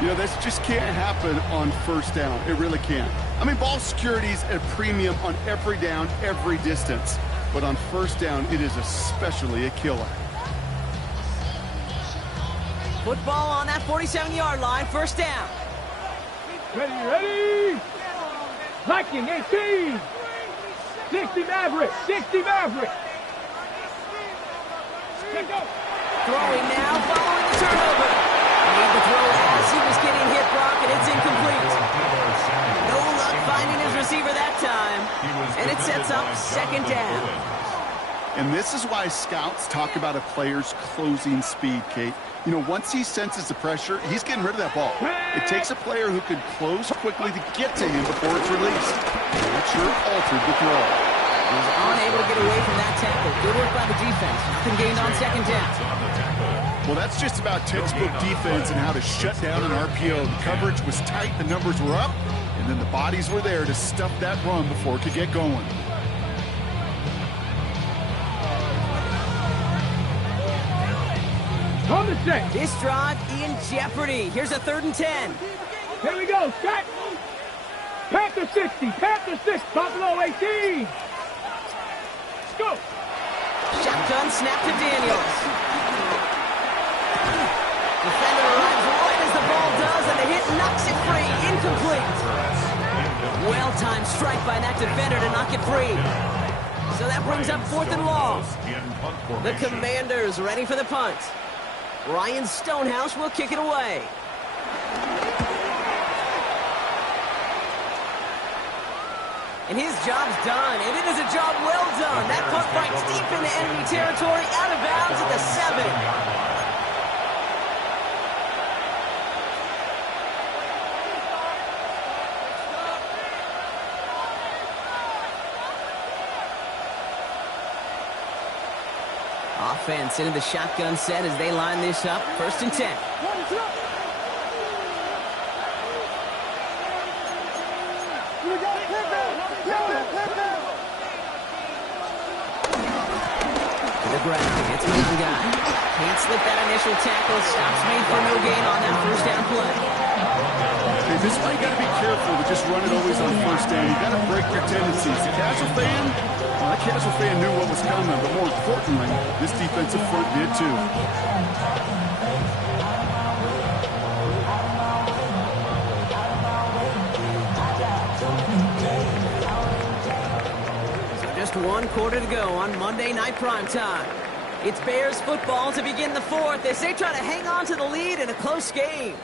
You know, this just can't happen on 1st down. It really can't. I mean, ball security's at a premium on every down, every distance. But on 1st down, it is especially a killer. Football on that 47-yard line, 1st down. Ready. Viking 18. 60 Maverick. 60 Maverick. Let's go. Throwing now, following the turnover. Made the throw as he was getting hit, Brock, and it's incomplete. No luck finding his receiver that time. And it sets up 2nd down. And this is why scouts talk about a player's closing speed, Kate. You know, once he senses the pressure, he's getting rid of that ball. It takes a player who can close quickly to get to him before it's released. That sure altered the throw. He was unable to get away from that tackle. Good work by the defense. Nothing gained on 2nd down. Well, that's just about textbook defense and how to shut down an RPO. The coverage was tight, the numbers were up, and then the bodies were there to stuff that run before it could get going. On the set. This drive in jeopardy. Here's a 3rd and 10. Here we go, Scott. Panther 60. Panther 6. Buffalo 18. Let's go. Shotgun snap to Daniels. Defender arrives right as the ball does, and the hit knocks it free. Incomplete. Well-timed strike by that defender to knock it free. So that brings up 4th and long. The Commanders ready for the punt. Ryan Stonehouse will kick it away. And his job's done, and it is a job well done. That punt bites deep into enemy territory, out of bounds at the 7. Offense into the shotgun set as they line this up. 1st and 10. To the ground. It's main guy. Can't slip that initial tackle. Stops made for no gain on that 1st down play. Okay, this is why you got to be careful to just run it always on 1st down. You got to break your tendencies. The casual fan, well, that casual fan knew what was coming, but more importantly, this defensive front did too. So just 1 quarter to go on Monday Night Primetime. It's Bears football to begin the 4th as they try to hang on to the lead in a close game.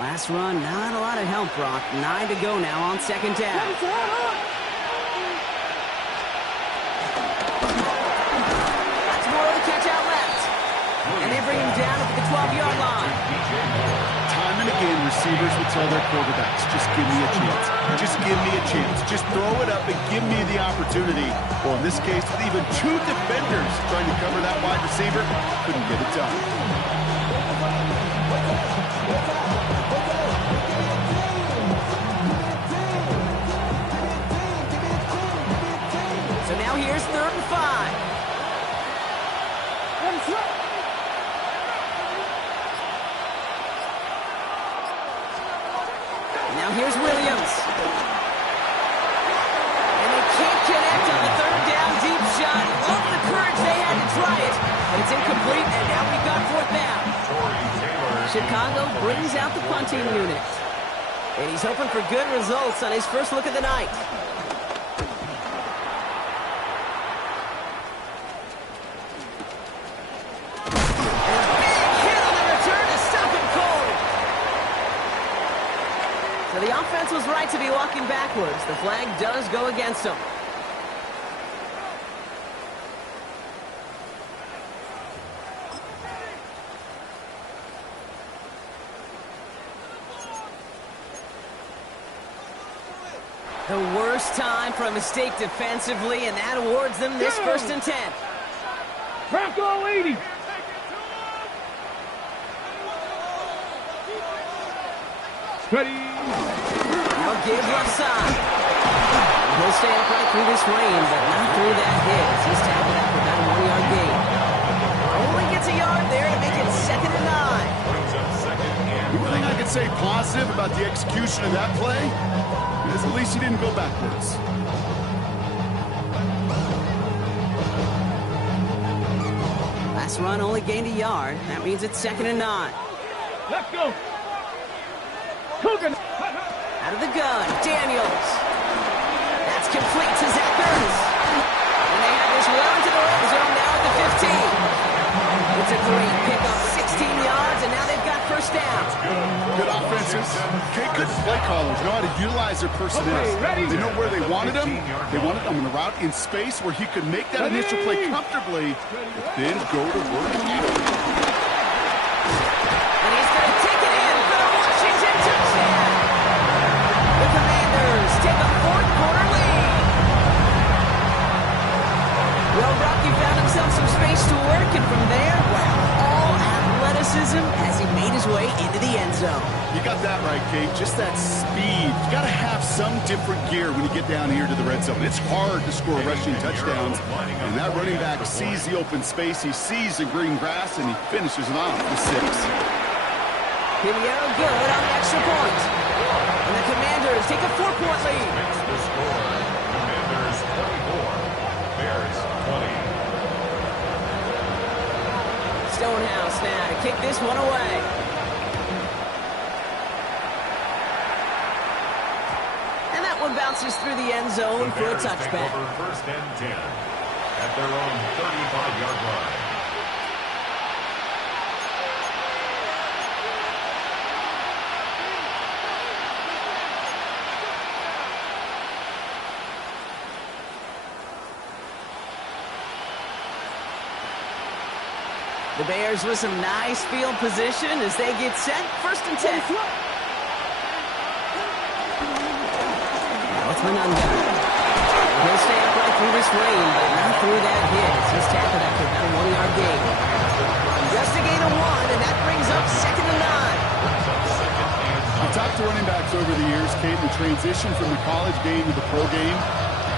Last run, not a lot of help, Brock. 9 to go now on 2nd down. That's more of the catch out left. And they bring him down at the 12-yard line. Time and again, receivers would tell their quarterbacks, just give me a chance. Just give me a chance. Just throw it up and give me the opportunity. Well, in this case, with even 2 defenders trying to cover that wide receiver, couldn't get it done. So now here's 3rd and 5. Now here's Williams. And they can't connect on the 3rd down deep shot. Love the courage they had to try it. But it's incomplete, and now we've got 4th down. Chicago brings out the punting unit. And he's hoping for good results on his first look of the night. offense was right to be walking backwards. The flag does go against them. The worst time for a mistake defensively, and that awards them this 1st and 10. Bronco 80. Ready. No give left side. He'll stay upright through this rain, but not through that hit. He's tackled that for about a 1-yard gain. Only gets a yard there to make it 2nd and 9. The only thing I can say positive about the execution of that play is at least he didn't go backwards. Last run only gained a yard. That means it's 2nd and 9. Let's go. Coogan. Out of the gun, Daniels. That's complete to Zachers. And they have this well into the red zone now at the 15. It's a great pickup, 16 yards, and now they've got 1st down. Good offenses. Okay, good play callers know how to utilize their personnel. Okay, they know where they wanted him. They wanted him on the route in space where he could make that initial play comfortably, but then go to work after. And he's going to take it in for the Washington touchdown. The Commanders take a 4th quarter lead. Well, Rocky found himself some space to work, and from there, wow, all athleticism as he made his way into the end zone. You got that right, Kate. Just that speed. You got to have some different gear when you get down here to the red zone. It's hard to score rushing touchdowns, and that running back sees the open space, he sees the green grass, and he finishes it off with 6. Piñero good on the extra point. And the Commanders take a 4-point lead. The score, Commanders 24, Bears 20. Stonehouse now to kick this one away. And that one bounces through the end zone for a touchback. Over 1st and 10 at their own 35-yard line. The Bears with some nice field position as they get set. 1st and 10. Now it's Manunga. He'll stay upright through this rain, but not through that hit. He's tackled after about a 1-yard gain. Just a gain of 1, and that brings up 2nd and 9. I talked to running backs over the years, Kate, the transition from the college game to the pro game.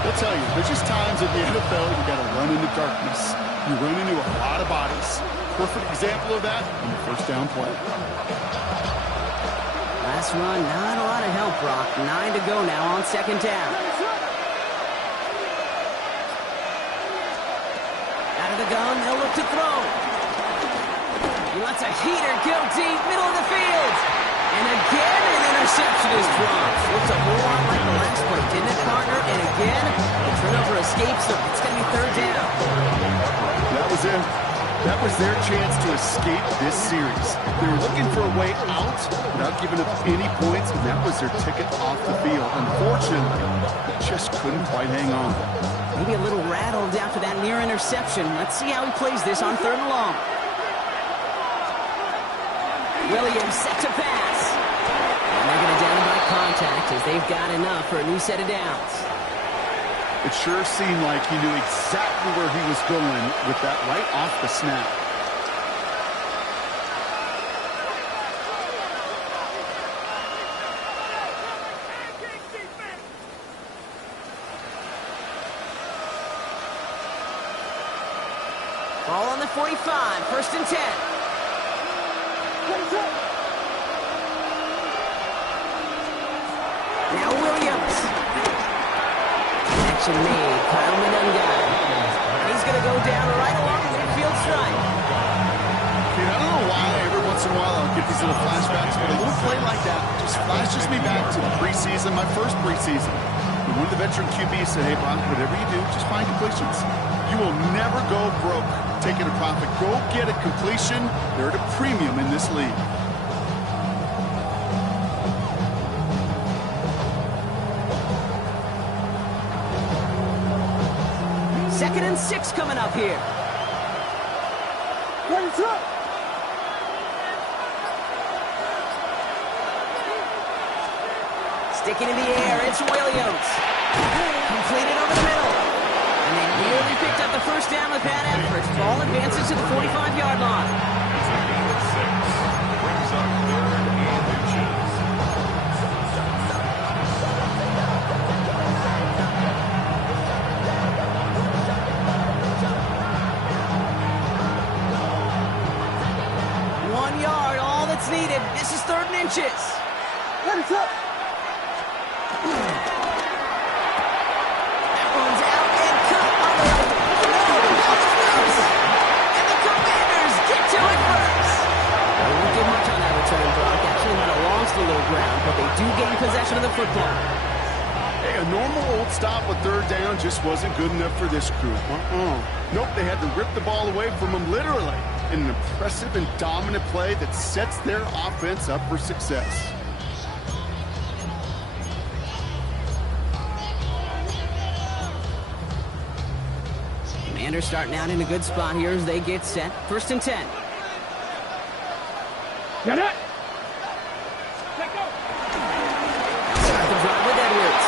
They'll tell you, there's just times in the NFL you got to run into darkness. You run into a lot of bodies. Perfect example of that on the 1st down play. Last run, not a lot of help, Brock. 9 to go now on 2nd down. Out of the gun, they'll look to throw. He lets a heater go deep, middle of the field. And again, an interception is dropped. Looks a whole lot like the last play, didn't it, partner? And again, the turnover escapes them. It's going to be 3rd down. That was it. That was their chance to escape this series. They were looking for a way out without giving up any points, and that was their ticket off the field. Unfortunately, they just couldn't quite hang on. Maybe a little rattled after that near interception. Let's see how he plays this on 3rd and long. Williams set to pass. And they're going to down by contact as they've got enough for a new set of downs. It sure seemed like he knew exactly where he was going with that right off the snap. Ball on the 45, 1st and 10. Now Williams. Action made, Kyle Manunga. And he's going to go down right along the midfield stripe. I don't know why every once in a while I'll get these little flashbacks, but a little play like that just flashes me back to the preseason, my first preseason. And one of the veteran QBs said, hey, Brock, whatever you do, just find completions. You will never go broke taking a profit. Go get a completion. They're at a premium in this league. and 6 coming up here. Ready, up. Sticking in the air, it's Williams. Completed over the middle. And they nearly picked up the first down with that effort. Ball advances to the 45-yard line. It's a gain of 6. Brings up 3rd and inches. All that's needed. This is 3rd and inches. Ready, up. That one's out and cut on the right. No, loose. And the Commanders get to it first. They won't get much on that return, Brock. Actually might have lost a little ground, but they do gain possession of the football. Hey, a normal old stop with 3rd down just wasn't good enough for this crew. Nope, they had to rip the ball away from them literally. In an impressive and dominant play that sets their offense up for success. Commanders starting out in a good spot here as they get set. 1st and 10. Get it. Let go. Start the drive with Edwards.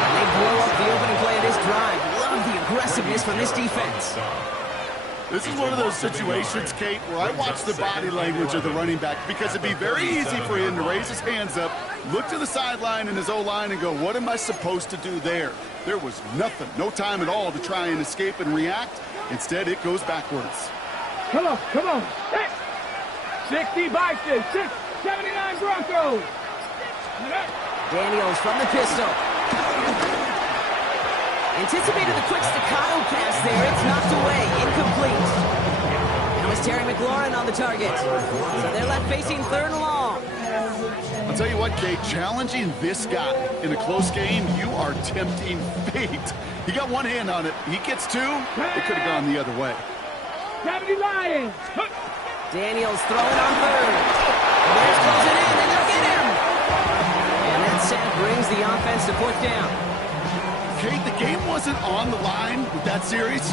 And they blow up the opening play of this drive. Love the aggressiveness from this defense. This is one of those situations, Kate, where I watch the body language of the running back because it'd be very easy for him to raise his hands up, look to the sideline in his O-line and go, what am I supposed to do there? There was nothing, no time at all to try and escape and react. Instead, it goes backwards. Come on, come on. 60 Bison, 79 Broncos. Daniels from the pistol. Anticipated the quick staccato pass there. It's knocked away. Incomplete. And it was Terry McLaurin on the target. So they're left facing 3rd and long. I'll tell you what, Kate, challenging this guy in a close game, you are tempting fate. He got one hand on it. He gets 2. It could have gone the other way. 70 Lions. Daniels throwing on 3rd. And there's closing in, and they'll get him. And that sack brings the offense to 4th down. Kate, the game wasn't on the line with that series,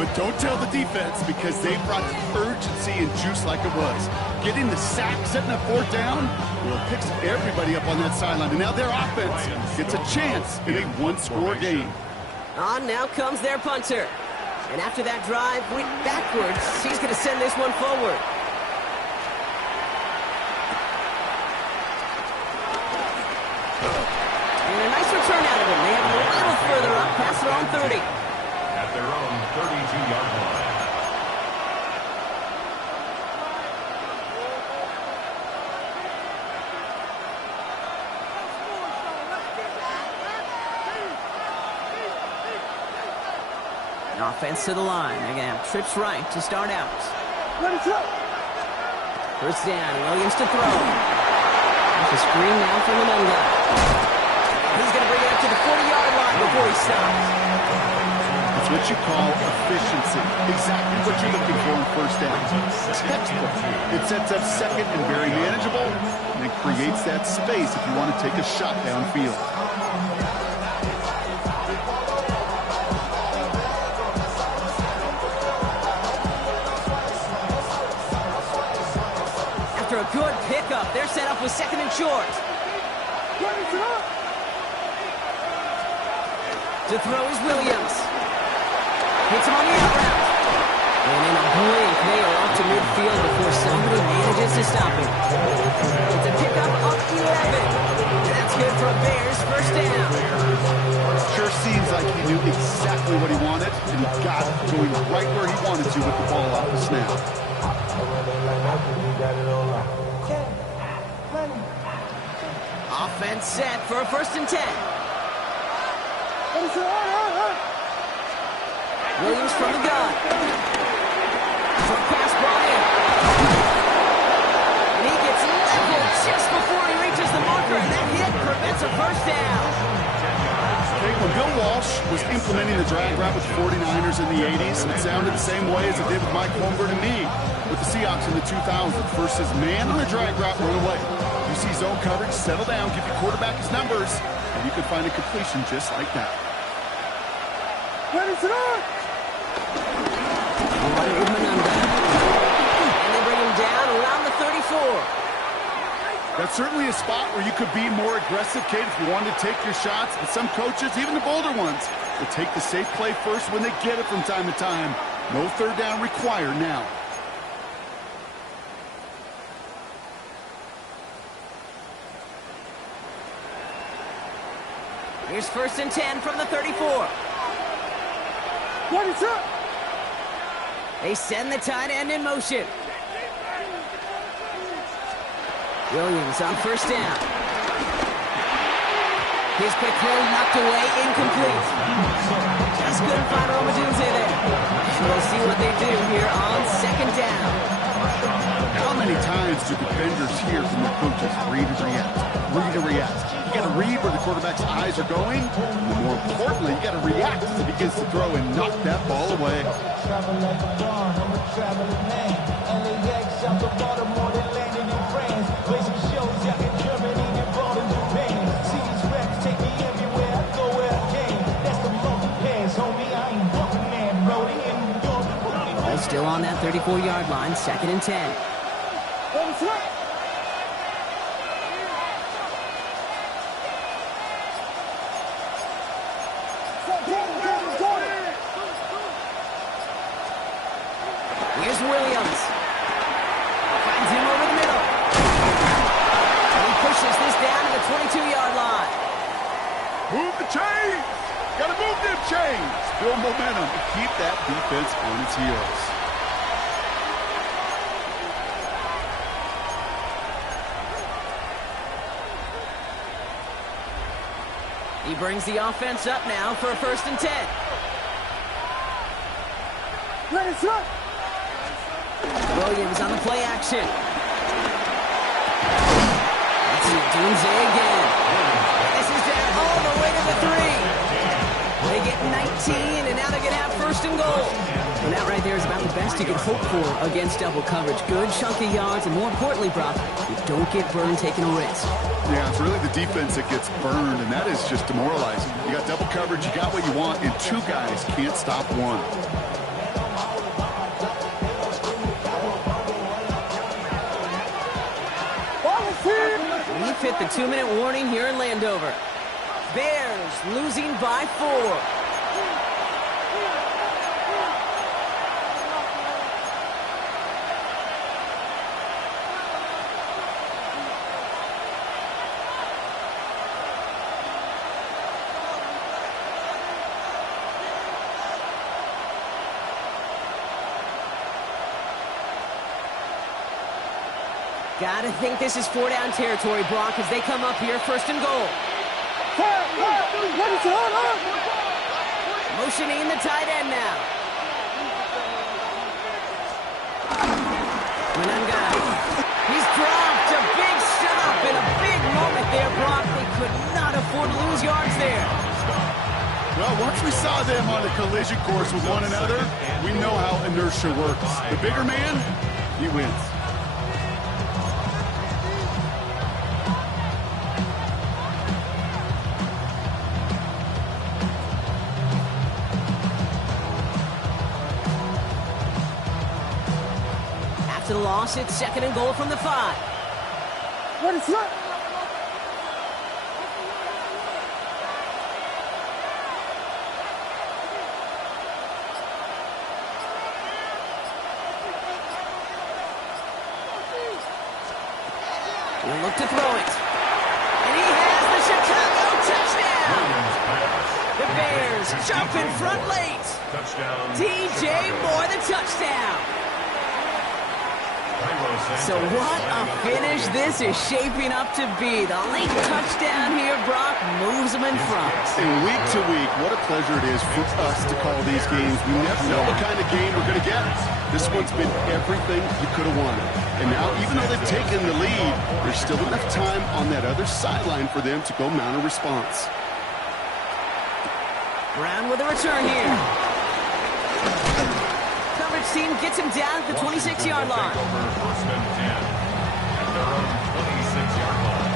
but don't tell the defense because they brought the urgency and juice like it was. Getting the sack, setting up 4th down, well, it picks everybody up on that sideline, and now their offense gets a chance in a 1-score game. On now comes their punter. And after that drive went backwards, he's going to send this one forward. And a nice return out of him. They have him a little further up past their own 30. At their own 32-yard line. Offense to the line. They're going to have trips right to start out. Ready, up. 1st down. Williams to throw. There's a screen now from Menunga. He's going to bring it up to the 40-yard line before he stops. That's what you call efficiency. Exactly what you're looking for in 1st down. Textbook. It sets up 2nd and very manageable, and it creates that space if you want to take a shot downfield. After a good pickup, they're set up with 2nd and short. To throw is Williams. Hits him on the out route. And in a blink, they are up to midfield before somebody manages to stop him. It's a pickup of 11. And that's good for a Bears 1st down. Sure seems like he knew exactly what he wanted, and he got it going right where he wanted to with the ball off the snap. Offense set for a 1st and 10. Williams from the gun. Short pass brought in. And he gets leveled just before he reaches the marker, and that hit prevents a 1st down. Okay, when Bill Walsh was implementing the drag route with the 49ers in the 80s, it sounded the same way as it did with Mike Holmgren and me with the Seahawks in the 2000s. First is man on the drag route, run away. You see zone coverage, settle down, give your quarterback his numbers, and you can find a completion just like that. Ready, That's certainly a spot where you could be more aggressive, Kate, if you wanted to take your shots. But some coaches, even the bolder ones, will take the safe play first when they get it from time to time. No third down required now. Here's 1st and 10 from the 34. What is up? They send the tight end in motion. Williams on 1st down. His quick throw knocked away, incomplete. Just couldn't find Romadunze there. So we'll see what they do here on 2nd down. How many times do defenders hear from their coaches, read and react, read and react? You got to read where the quarterback's eyes are going, and more importantly, you got to react as he begins to throw and knock that ball away. Ball still on that 34-yard line, 2nd and 10. Here's Williams. Finds him over the middle. And he pushes this down to the 22-yard line. Move the chains! Got to move them chains! Build momentum and keep that defense on its heels. He brings the offense up now for a 1st and 10. Let it up. Williams on the play action. Let's see Dunze again. This is down all the way to the 3. They get 19, and now they're going to have 1st and goal. And that right there is about the best you can hope for against double coverage. Good chunk of yards, and more importantly, Brock, you don't get burned taking a risk. Yeah, it's really the defense that gets burned, and that is just demoralizing. You got double coverage, you got what you want, and 2 guys can't stop one. We've hit the 2-minute warning here in Landover. Bears losing by 4. Gotta think this is 4-down territory, Brock, as they come up here, 1st and goal. Motioning the tight end now. Mananga. He's dropped. A big stop and a big moment there, Brock. They could not afford to lose yards there. Well, once we saw them on a collision course with one another, we know how inertia works. The bigger man, he wins. To the loss, it's 2nd and goal from the 5. What is up? He'll look to throw it. And he has the Chicago touchdown. The Bears jump in front late. DJ Moore, the touchdown. So what a finish this is shaping up to be. The late touchdown here, Brock, moves them in front. And week to week, what a pleasure it is for us to call these games. We never know what kind of game we're going to get. This one's been everything you could have wanted. And now, even though they've taken the lead, there's still enough time on that other sideline for them to go mount a response. Brown with a return here. Coverage team gets him down at the 26-yard line. 1st and 10 at their own 26-yard line.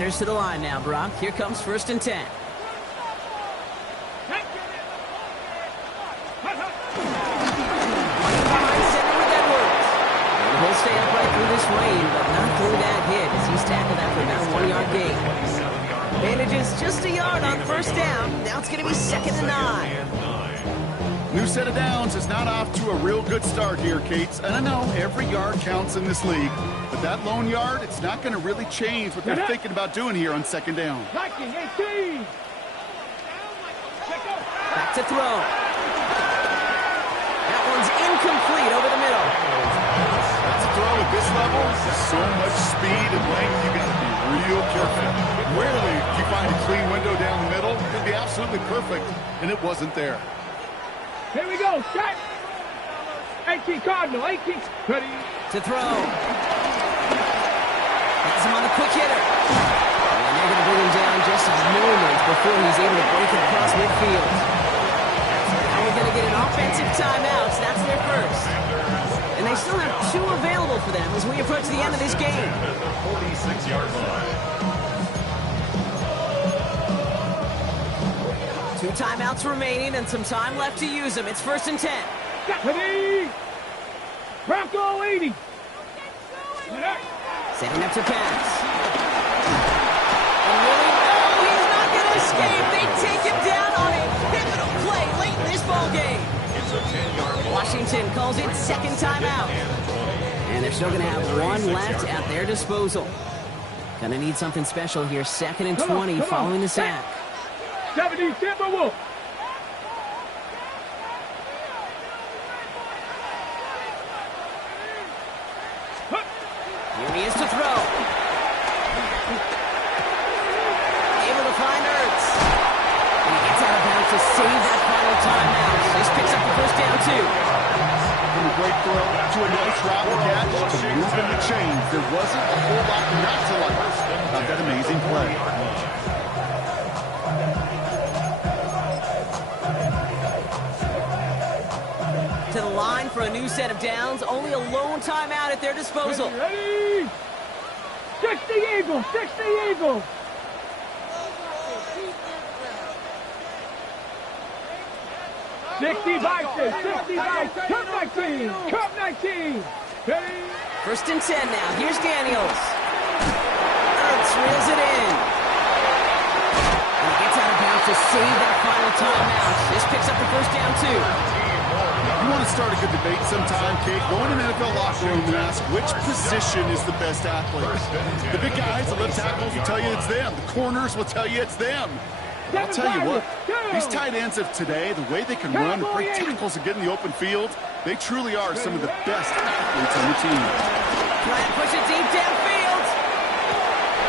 defenders to the line now, Brock. Here comes 1st and 10. He'll stay upright through this rain, but not through that hit as he's tackled after about a 1-yard gain. Manages just a yard on 1st down. Now it's going to be 2nd and 9. New set of downs is not off to a real good start here, Cates. And I know every yard counts in this league, but that lone yard, it's not going to really change what they're thinking about doing here on 2nd down. 18. Back to throw. That one's incomplete over the middle. That's a throw at this level. There's so much speed and length, you got to be real careful. Rarely do you find a clean window down the middle. It'd be absolutely perfect, and it wasn't there. Here we go, shot. 18 Cardinal, 18. Ready. To throw. Has him on the quick hitter. And they're going to bring him down just a moment before he's able to break it across midfield. Now we're going to get an offensive timeout. So that's their first. And they still have 2 available for them as we approach the end of this game. 46-yard line. 2 timeouts remaining and some time left to use them. It's 1st and 10. Ready. Bronco 80. Setting up to pass. And really, no, he's not going to escape. They take him down on a pivotal play late in this ball game. It's a 10-yard Washington calls it 2nd timeout. And they're still going to have 1 left at their disposal. Going to need something special here. 2nd and 20 following the sack. 70 Timberwolves. Here he is to throw. Able to find Ertz. And he gets out of bounds to save that final timeout. This picks up the 1st down, too. From a great throw to a nice route to catch to moving the chains. There wasn't a whole lot not to like about that amazing play. To the line for a new set of downs. Only a lone timeout at their disposal. Ready. 60 Eagles. 60 Eagles. 60 Vikings. 60 Vikings. Cup 19. Cup 19. Ready. 1st and 10 now. Here's Daniels. Ertz reels it in. And he gets out of bounds to save that final timeout. This picks up the 1st down, too. You want to start a good debate sometime, Kate? Go in an NFL locker room and ask which position is the best athlete. The big guys, the left tackles will tell you it's them. The corners will tell you it's them. I'll tell you what, these tight ends of today, the way they can run, break tackles, and get in the open field, they truly are some of the best athletes on the team. Trying to push it deep downfield.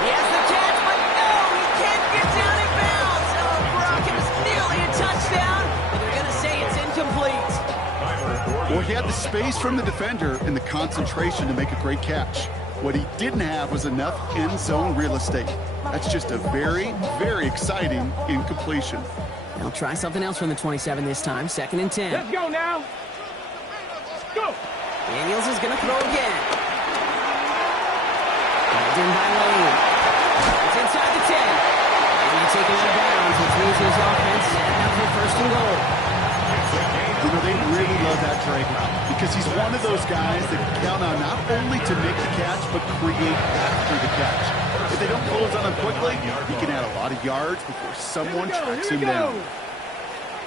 He has the catch, but no, he can't get down in bounds. Oh, Brock, it was nearly a touchdown, but they're going to say it's incomplete. Well, he had the space from the defender and the concentration to make a great catch. What he didn't have was enough end zone real estate. That's just a very, very exciting incompletion. They'll try something else from the 27 this time. 2nd and 10. Let's go now. Go. Daniels is going to throw again. Pulled in by Lane. It's inside the 10. And they take him out of bounds, which means his offense set out for 1st and goal. You know, they really love that Drake because he's one of those guys that count on not only to make the catch, but create after the catch. If they don't close on him quickly, he can add a lot of yards before someone tracks him down.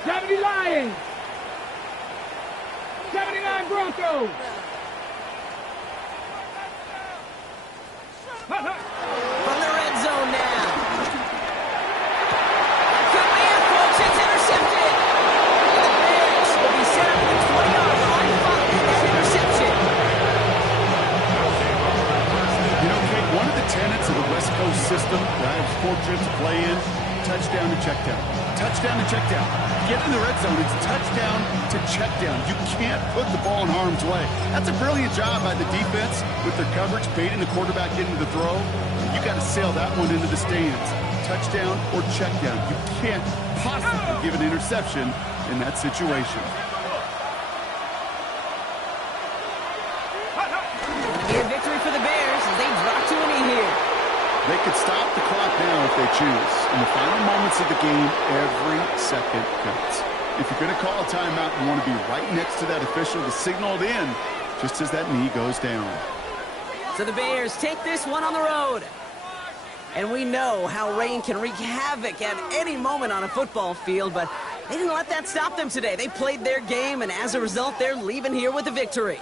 70 Lions. 79 Broncos. From the red zone now. Could be a folks. It's intercepted. The Bears will be set up at the 20-yard line following that interception. You know, Kate, one of the tenets of the West Coast system that I was fortunate to play in, touchdown to check down. Touchdown to check down. Get in the red zone, it's touchdown to check down. You can't put the ball in harm's way. That's a brilliant job by the defense with their coverage, baiting the quarterback into the throw. You got to sail that one into the stands. Touchdown or check down. You can't possibly give an interception in that situation. Be a victory for the Bears as they drop to a knee here. They could stop the clock now if they choose. In the final moments of the game, every second counts. If you're going to call a timeout, you want to be right next to that official to signal it in just as that knee goes down. So the Bears take this one on the road. And we know how rain can wreak havoc at any moment on a football field, but they didn't let that stop them today. They played their game, and as a result, they're leaving here with a victory.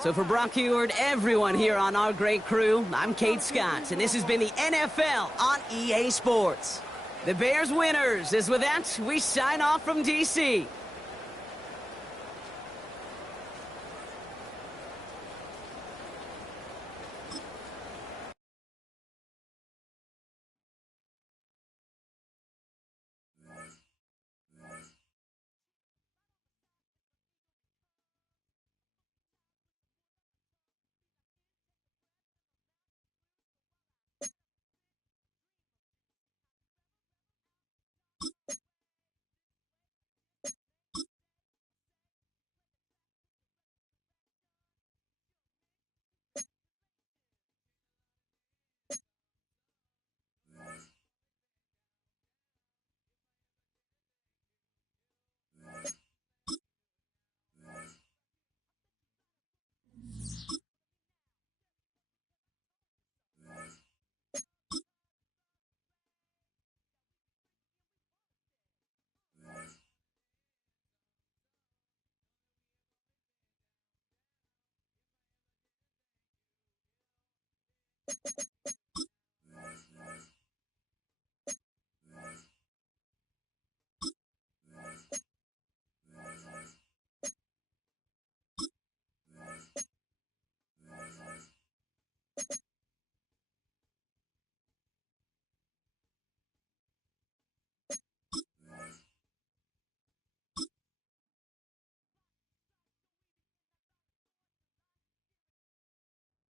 So for Brock Heward, everyone here on our great crew, I'm Kate Scott, and this has been the NFL on EA Sports. The Bears winners, as with that, we sign off from D.C.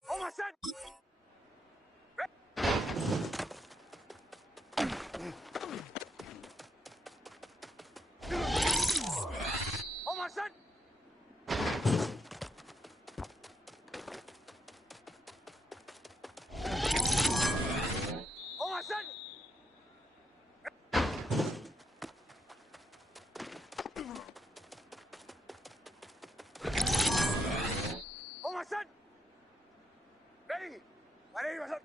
Almost done. Almost done. Almost done. Almost done. Ready. Ready. What's up?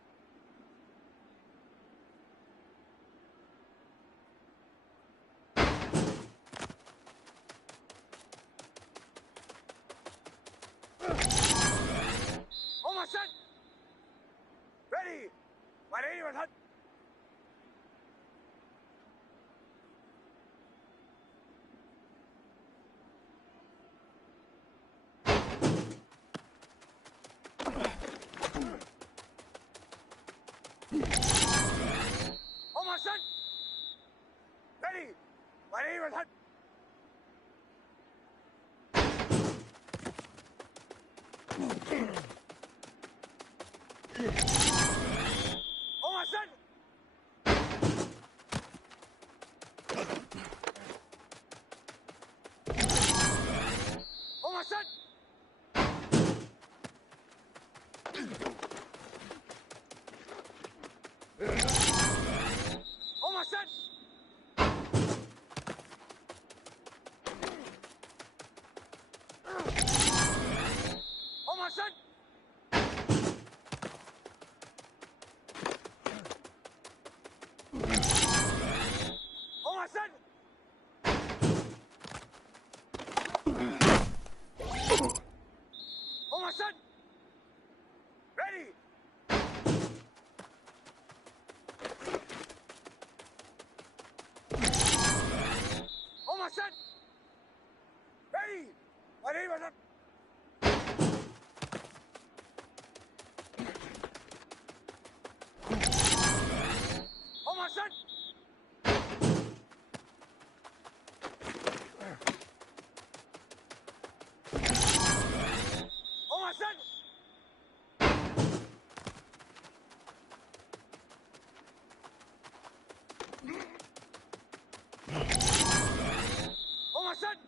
Almost done. Ready. Ready. What's up? Almost done. Ready. Ready. What's up? Almost done. Almost done. Almost done. Almost done. Almost done. Almost done. Ready. Almost done. Ready. Ready. What's up? Almost done. Almost done. Almost done.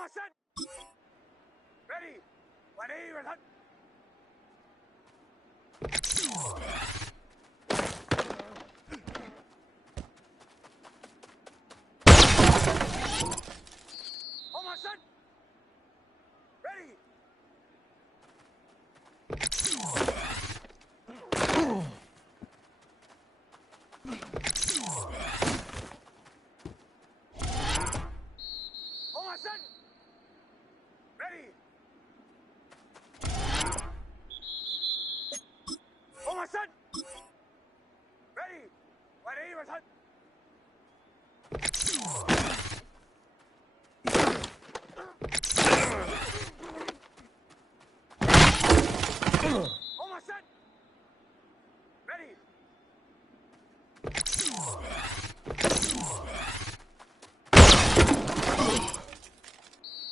my son! Ready! Ready, ready! Oh my son! Ready! Oh my son! Ready! Oh my son! Ready! Ready, ready! Oh my son! Ready!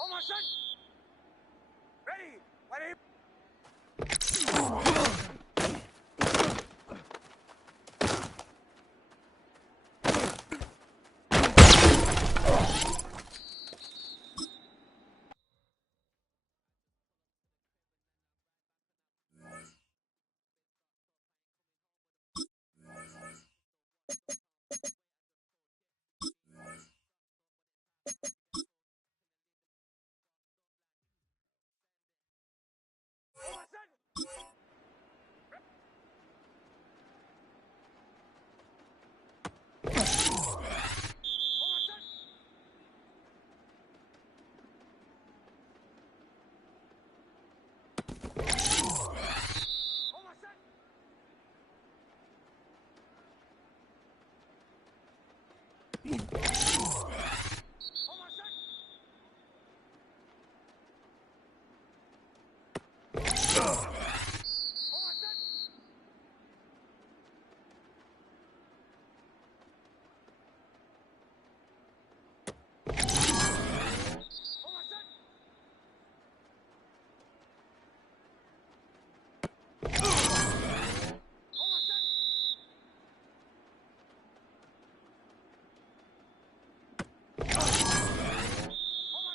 Oh my son! Ready! Ready! Oh my son! Oh my son! Oh my son! Oh my son! Oh my son! Oh my son! Oh my son! Oh my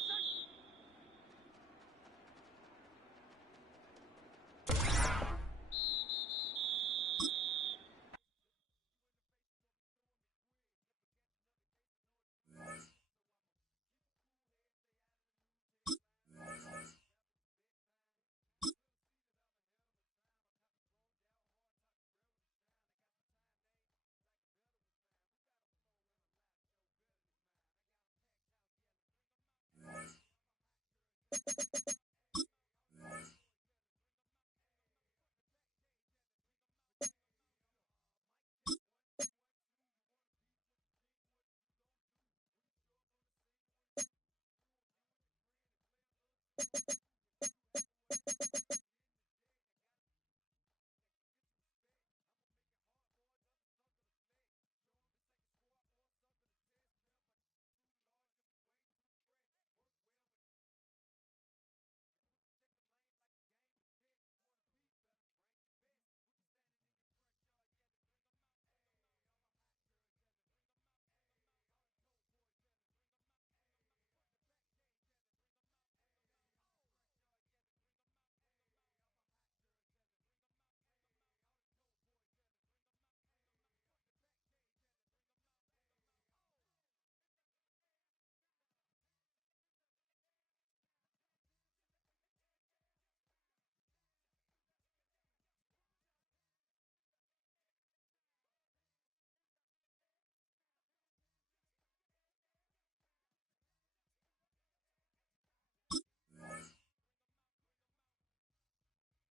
son!